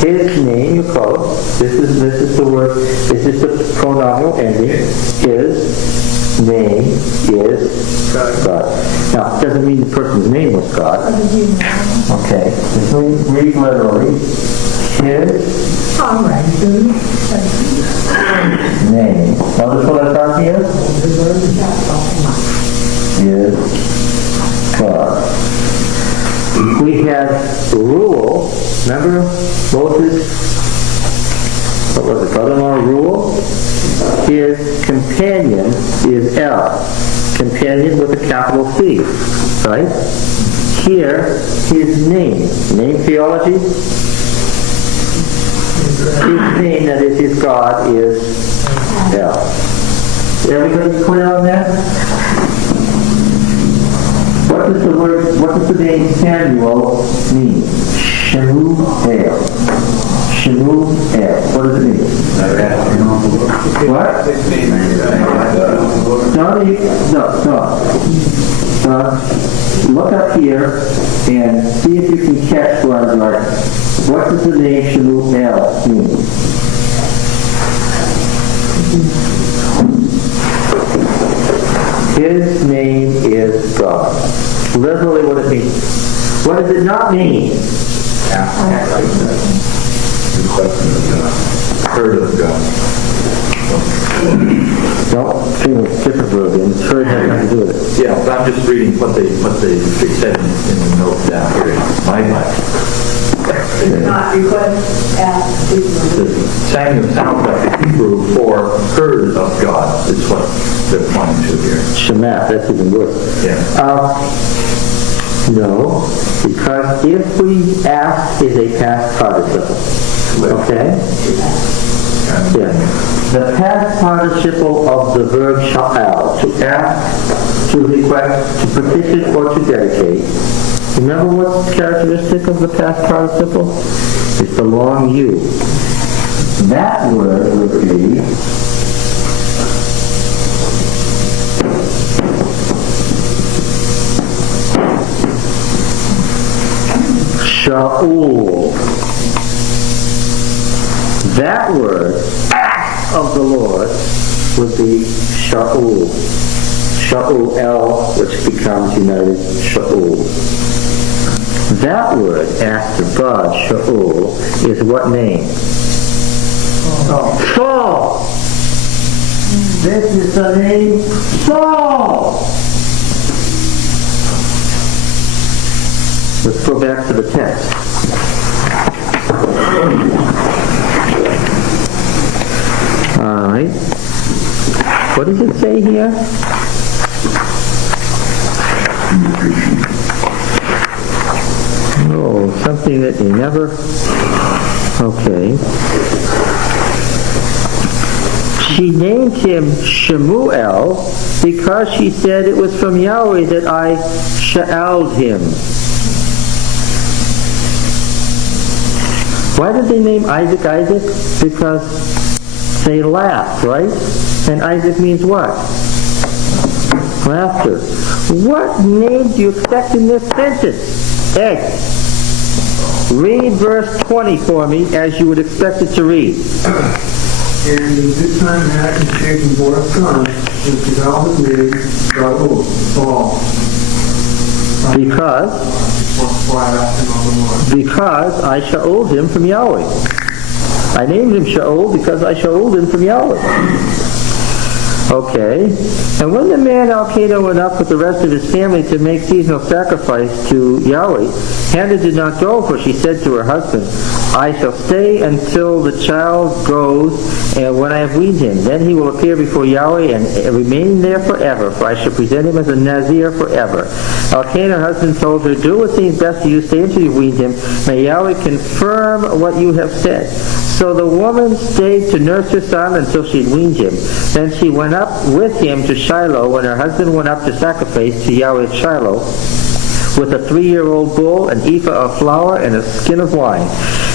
His name, you close. This is the word, this is the pronominal ending. His name is God. Now, it doesn't mean the person's name was God. Okay. If we read literally, his name. Notice what I got here? Is God. We had Rule. Remember Moses? What was it? Brother-in-law Rule? His companion is El. Companion with a capital C. Right? Here, his name. Name theology? His name, that is his God, is El. Everybody clear on that? What does the name Samuel mean? Shemuel. Shemuel. What does it mean? What? No. Look up here and see if you can catch what I'm writing. What does the name Shemuel mean? His name is God. Literally what it means. What does it not mean? Heard of God. No, different word. And heard has nothing to do with it. Yeah, but I'm just reading what they said in the note down here in my life. Not request, ask, Samuel sounds like the Hebrew for heard of God is what they're pointing to here. Shemat, that's even worse. Yeah. No, because if we ask is a past participle. Okay? Yeah. The past participle of the verb sha'al, to ask, to request, to petition, or to dedicate. Remember what's characteristic of the past participle? It's the long U. That word would be Sha'ul. That word, act of the Lord, would be Sha'ul. Sha'ul El, which becomes united Sha'ul. That word, act of God, Sha'ul, is what name? Saul. This is the name Saul. Let's go back to the text. All right. What does it say here? Oh, something that you never... Okay. She named him Shemuel because she said it was from Yahweh that I sha'aled him. Why did they name Isaac Isaac? Because they laughed, right? And Isaac means what? Laughter. What name do you expect in this sentence? Ed, read verse 20 for me as you would expect it to read. And in this time Adam came and bore a son, and his eldest name Shaul, Saul. Because I sha'oled him from Yahweh. I named him Shaul because I sha'oled him from Yahweh. Okay. And when the man Al-Qaeda went up with the rest of his family to make seasonal sacrifice to Yahweh, Hannah did not go, for she said to her husband, I shall stay until the child grows, and when I have weaned him, then he will appear before Yahweh and remain there forever, for I shall present him as a Nazir forever. Al-Qaeda, her husband, told her, do what seems best to you, stay until you've weaned him. May Yahweh confirm what you have said. So the woman stayed to nurse her son until she had weaned him. Then she went up with him to Shiloh when her husband went up to sacrifice to Yahweh at Shiloh with a 3-year-old bull, an ephah of flour, and a skin of wine.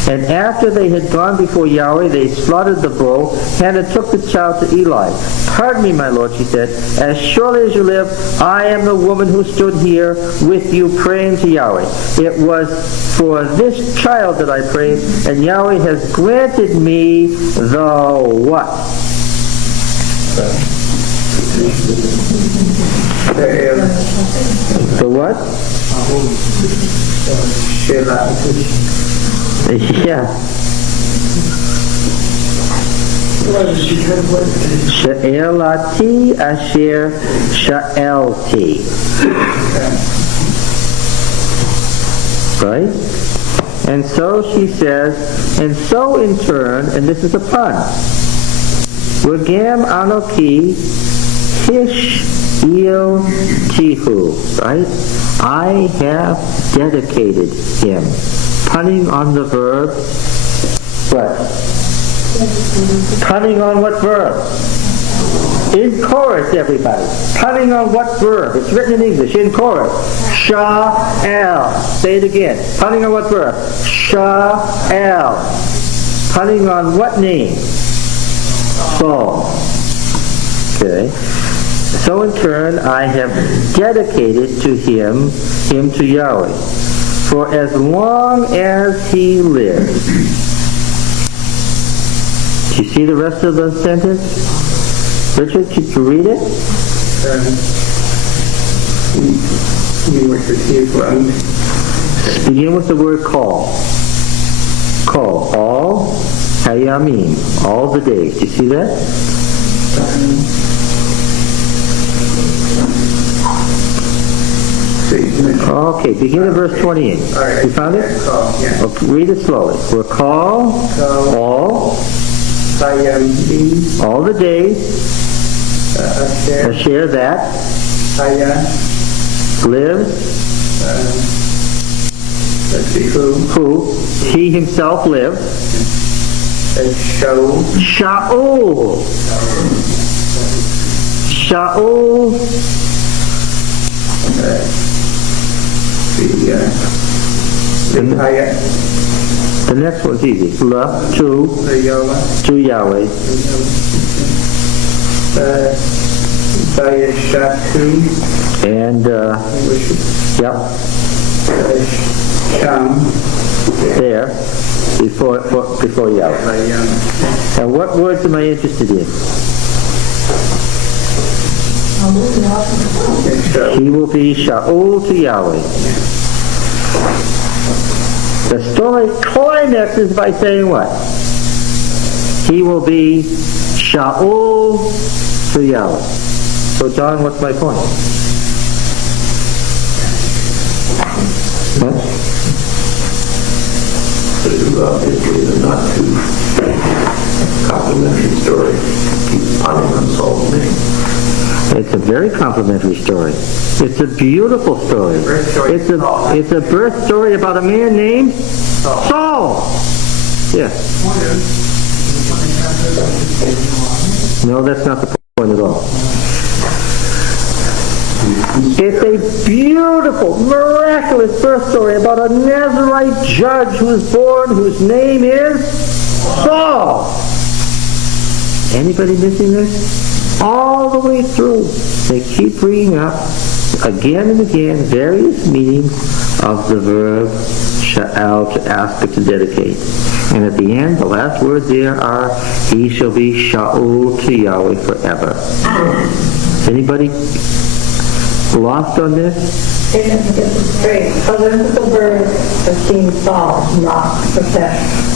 And after they had gone before Yahweh, they slaughtered the bull. Hannah took the child to Eli. Pardon me, my lord, she said, as surely as you live, I am the woman who stood here with you praying to Yahweh. It was for this child that I prayed, and Yahweh has granted me the what? The what? Yeah. Sha'elati asher sha'elti. Right? And so she says, and so in turn, and this is a pun, Regam Anoki Hish Il Tihu, right? I have dedicated him. Punning on the verb, what? Punning on what verb? In chorus, everybody. Punning on what verb? It's written in English, in chorus. Sha'el. Say it again. Punning on what verb? Sha'el. Punning on what name? Saul. Okay. So in turn, I have dedicated to him to Yahweh, for as long as he lives. Do you see the rest of the sentence? Richard, could you read it? Begin with the word call. Call. All hayamim. All the days. Do you see that? Okay, begin at verse 28. You found it? Okay, read it slowly. We're call all the days. Share that. Lives. Who? He himself lived. Shaul. The next one's easy. La to Yahweh. And yep. There before Yahweh. And what words am I interested in? He will be Shaul to Yahweh. The story climaxes by saying what? He will be Shaul to Yahweh. So John, what's my point? Huh? This is obviously a not too complimentary story. Keep punning on Saul's name. It's a very complimentary story. It's a beautiful story. It's a birth story about a man named Saul. Yeah. No, that's not the point at all. It's a beautiful, miraculous birth story about a Nazarite judge who was born, whose name is Saul. Anybody missing this? All the way through, they keep bringing up again and again various meanings of the verb sha'al, to ask or to dedicate. And at the end, the last words there are, he shall be Shaul to Yahweh forever. Is anybody lost on this? It doesn't get this straight. So this is the verb of King Saul, not profession.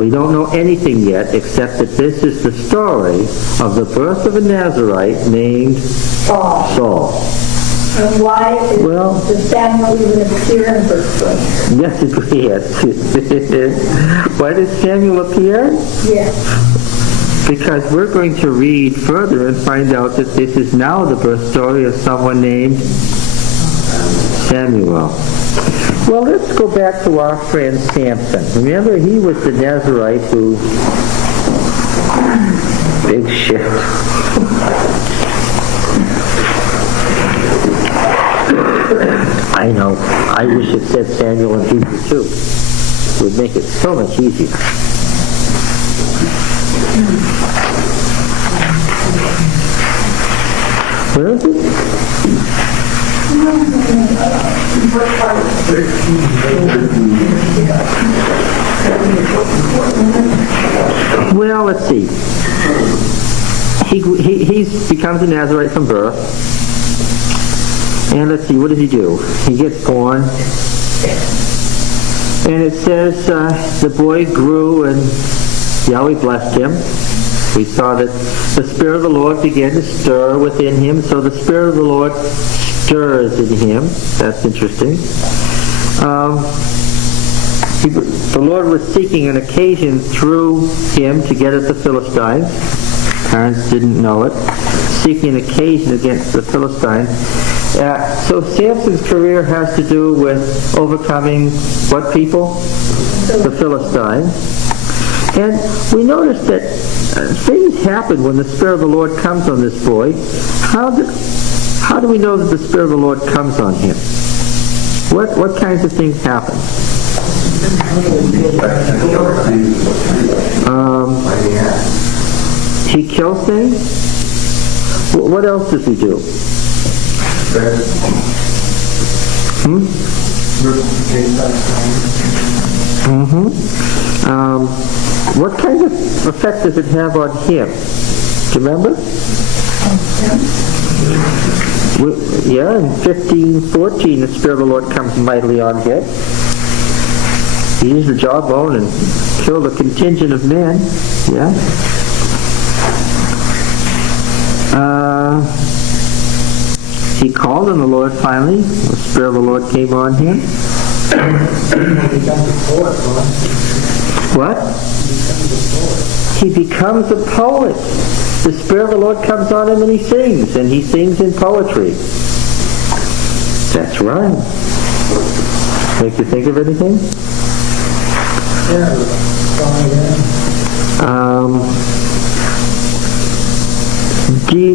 We don't know anything yet except that this is the story of the birth of a Nazarite named Saul. And why does Samuel even appear in verse 20? Yes, it is. Why does Samuel appear? Yes. Because we're going to read further and find out that this is now the birth story of someone named Samuel. Well, let's go back to our friend Samson. Remember, he was the Nazarite who... Big shift. I know. I wish it said Samuel in Hebrew too. It would make it so much easier. Where is it? Well, let's see. He he becomes a Nazirite from birth. And let's see, what does he do? He gets born. And it says the boy grew and Yahweh blessed him. We saw that the Spirit of the Lord began to stir within him. So the Spirit of the Lord stirs in him. That's interesting. The Lord was seeking an occasion through him to get at the Philistines. Parents didn't know it. Seeking an occasion against the Philistines. So Samson's career has to do with overcoming what people? The Philistines. And we notice that things happen when the Spirit of the Lord comes on this boy. How do we know that the Spirit of the Lord comes on him? What kinds of things happen? He kills things? What else does he do? What kind of effect does it have on him? Do you remember? Yeah, in 15:14, the Spirit of the Lord comes mightily on him. He used the jawbone and killed a contingent of men. Yeah. He called on the Lord finally. The Spirit of the Lord came on him. What? He becomes a poet. The Spirit of the Lord comes on him and he sings in poetry. That's right. Make you think of anything?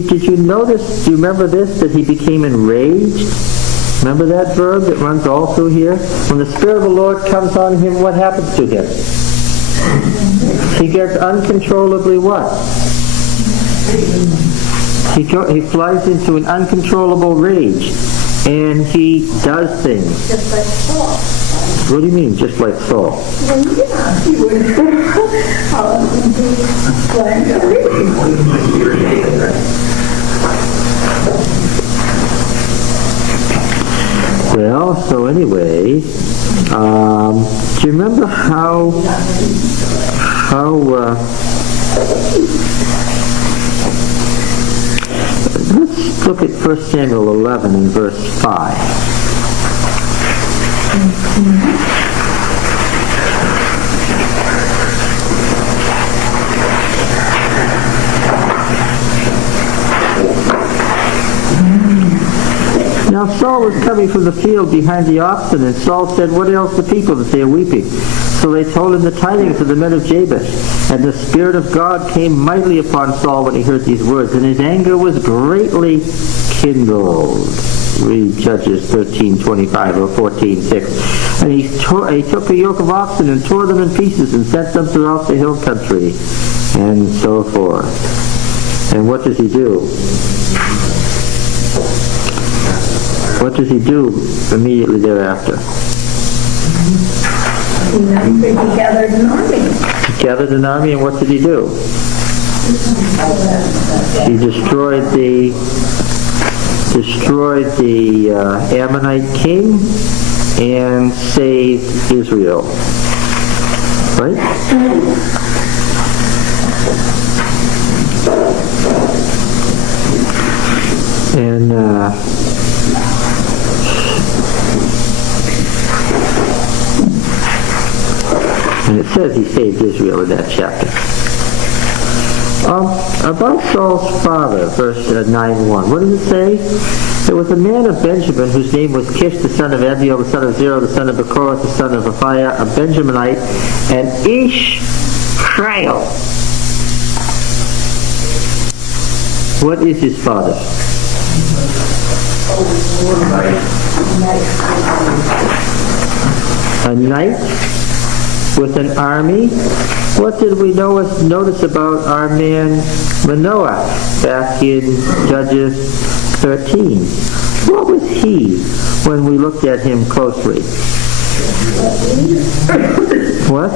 Did you notice, do you remember this, that he became enraged? Remember that verb that runs all through here? When the Spirit of the Lord comes on him, what happens to him? He gets uncontrollably what? He flies into an uncontrollable rage. And he does things. Just like Saul. What do you mean, just like Saul? Well, yeah, he would Well, so anyway, do you remember how let's look at 1 Samuel 11 and verse 5. Now Saul was coming from the field behind the oxen, and Saul said, "What ails the people that they are weeping?" So they told him the tidings of the men of Jabesh. And the Spirit of God came mightily upon Saul when he heard these words, and his anger was greatly kindled. Read Judges 13:25 or 14:6. And he took a yoke of oxen and tore them in pieces and sent them throughout the hill country, and so forth. And what does he do? What does he do immediately thereafter? He gathered an army. He gathered an army, and what did he do? He destroyed the Ammonite king and saved Israel. Right? And it says he saved Israel in that chapter. About Saul's father, verse 9:1. What does it say? There was a man of Benjamin whose name was Kish, the son of Abiel, the son of Zerah, the son of Bechorath, the son of Aphiah, a Benjaminite, and Ishmael. What is his father? A knight with an army. What did we notice about our man Manoah back in Judges 13? What was he when we looked at him closely? What?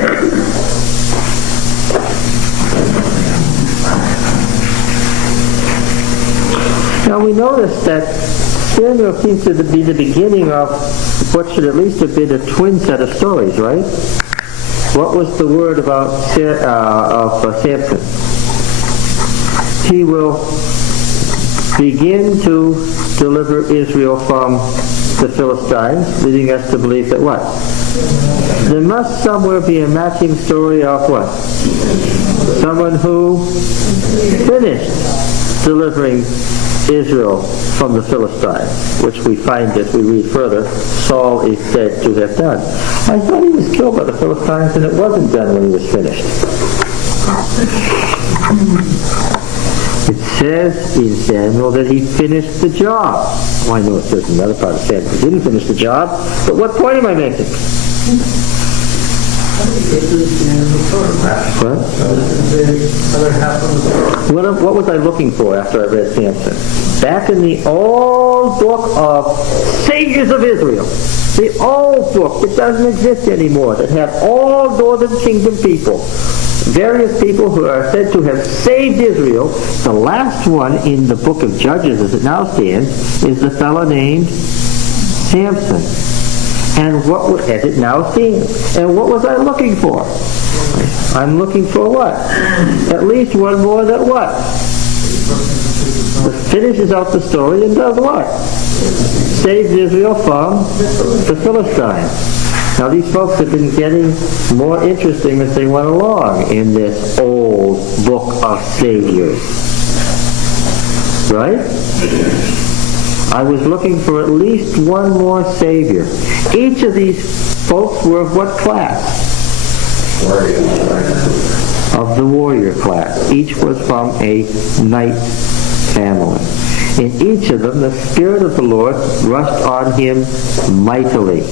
Now we notice that Samuel seems to be the beginning of what should at least have been a twin set of stories, right? What was the word about Samson? He will begin to deliver Israel from the Philistines, leading us to believe that what? There must somewhere be a matching story of what? Someone who finished delivering Israel from the Philistines, which we find as we read further, Saul is said to have done. I thought he was killed by the Philistines and it wasn't done when he was finished. It says in Samuel that he finished the job. Well, I know it says in another part of Samuel he didn't finish the job, but what point am I making? What was I looking for after I read Samson? Back in the old book of Saviors of Israel, the old book that doesn't exist anymore, that have all northern kingdom people, various people who are said to have saved Israel. The last one in the book of Judges, as it now stands, is the fellow named Samson. And what was, as it now stands, and what was I looking for? I'm looking for what? At least one more that what? Finishes out the story and does what? Saves Israel from the Philistines. Now these folks have been getting more interesting as they went along in this old book of Saviors. Right? I was looking for at least one more Savior. Each of these folks were of what class? Of the warrior class. Each was from a knight family. In each of them, the Spirit of the Lord rushed on him mightily.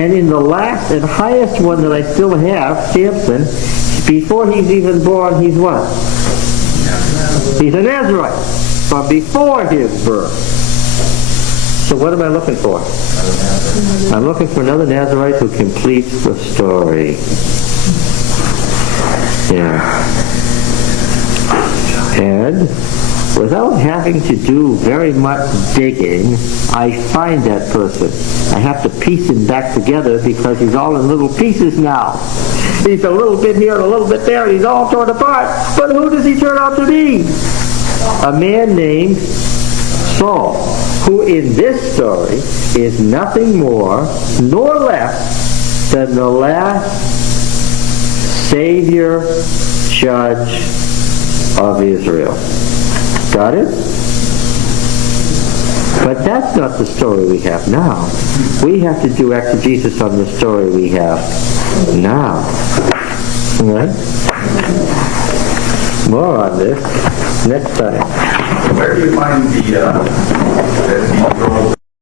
And in the last and highest one that I still have, Samson, before he's even born, he's what? He's a Nazarite from before his birth. So what am I looking for? I'm looking for another Nazarite who completes the story. Yeah. And without having to do very much digging, I find that person. I have to piece him back together because he's all in little pieces now. He's a little bit here and a little bit there, and he's all torn apart. But who does he turn out to be? A man named Saul, who in this story is nothing more nor less than the last Savior, Judge of Israel. Got it? But that's not the story we have now. We have to do exegesis on the story we have now. Right? More on this next time. Where do you find the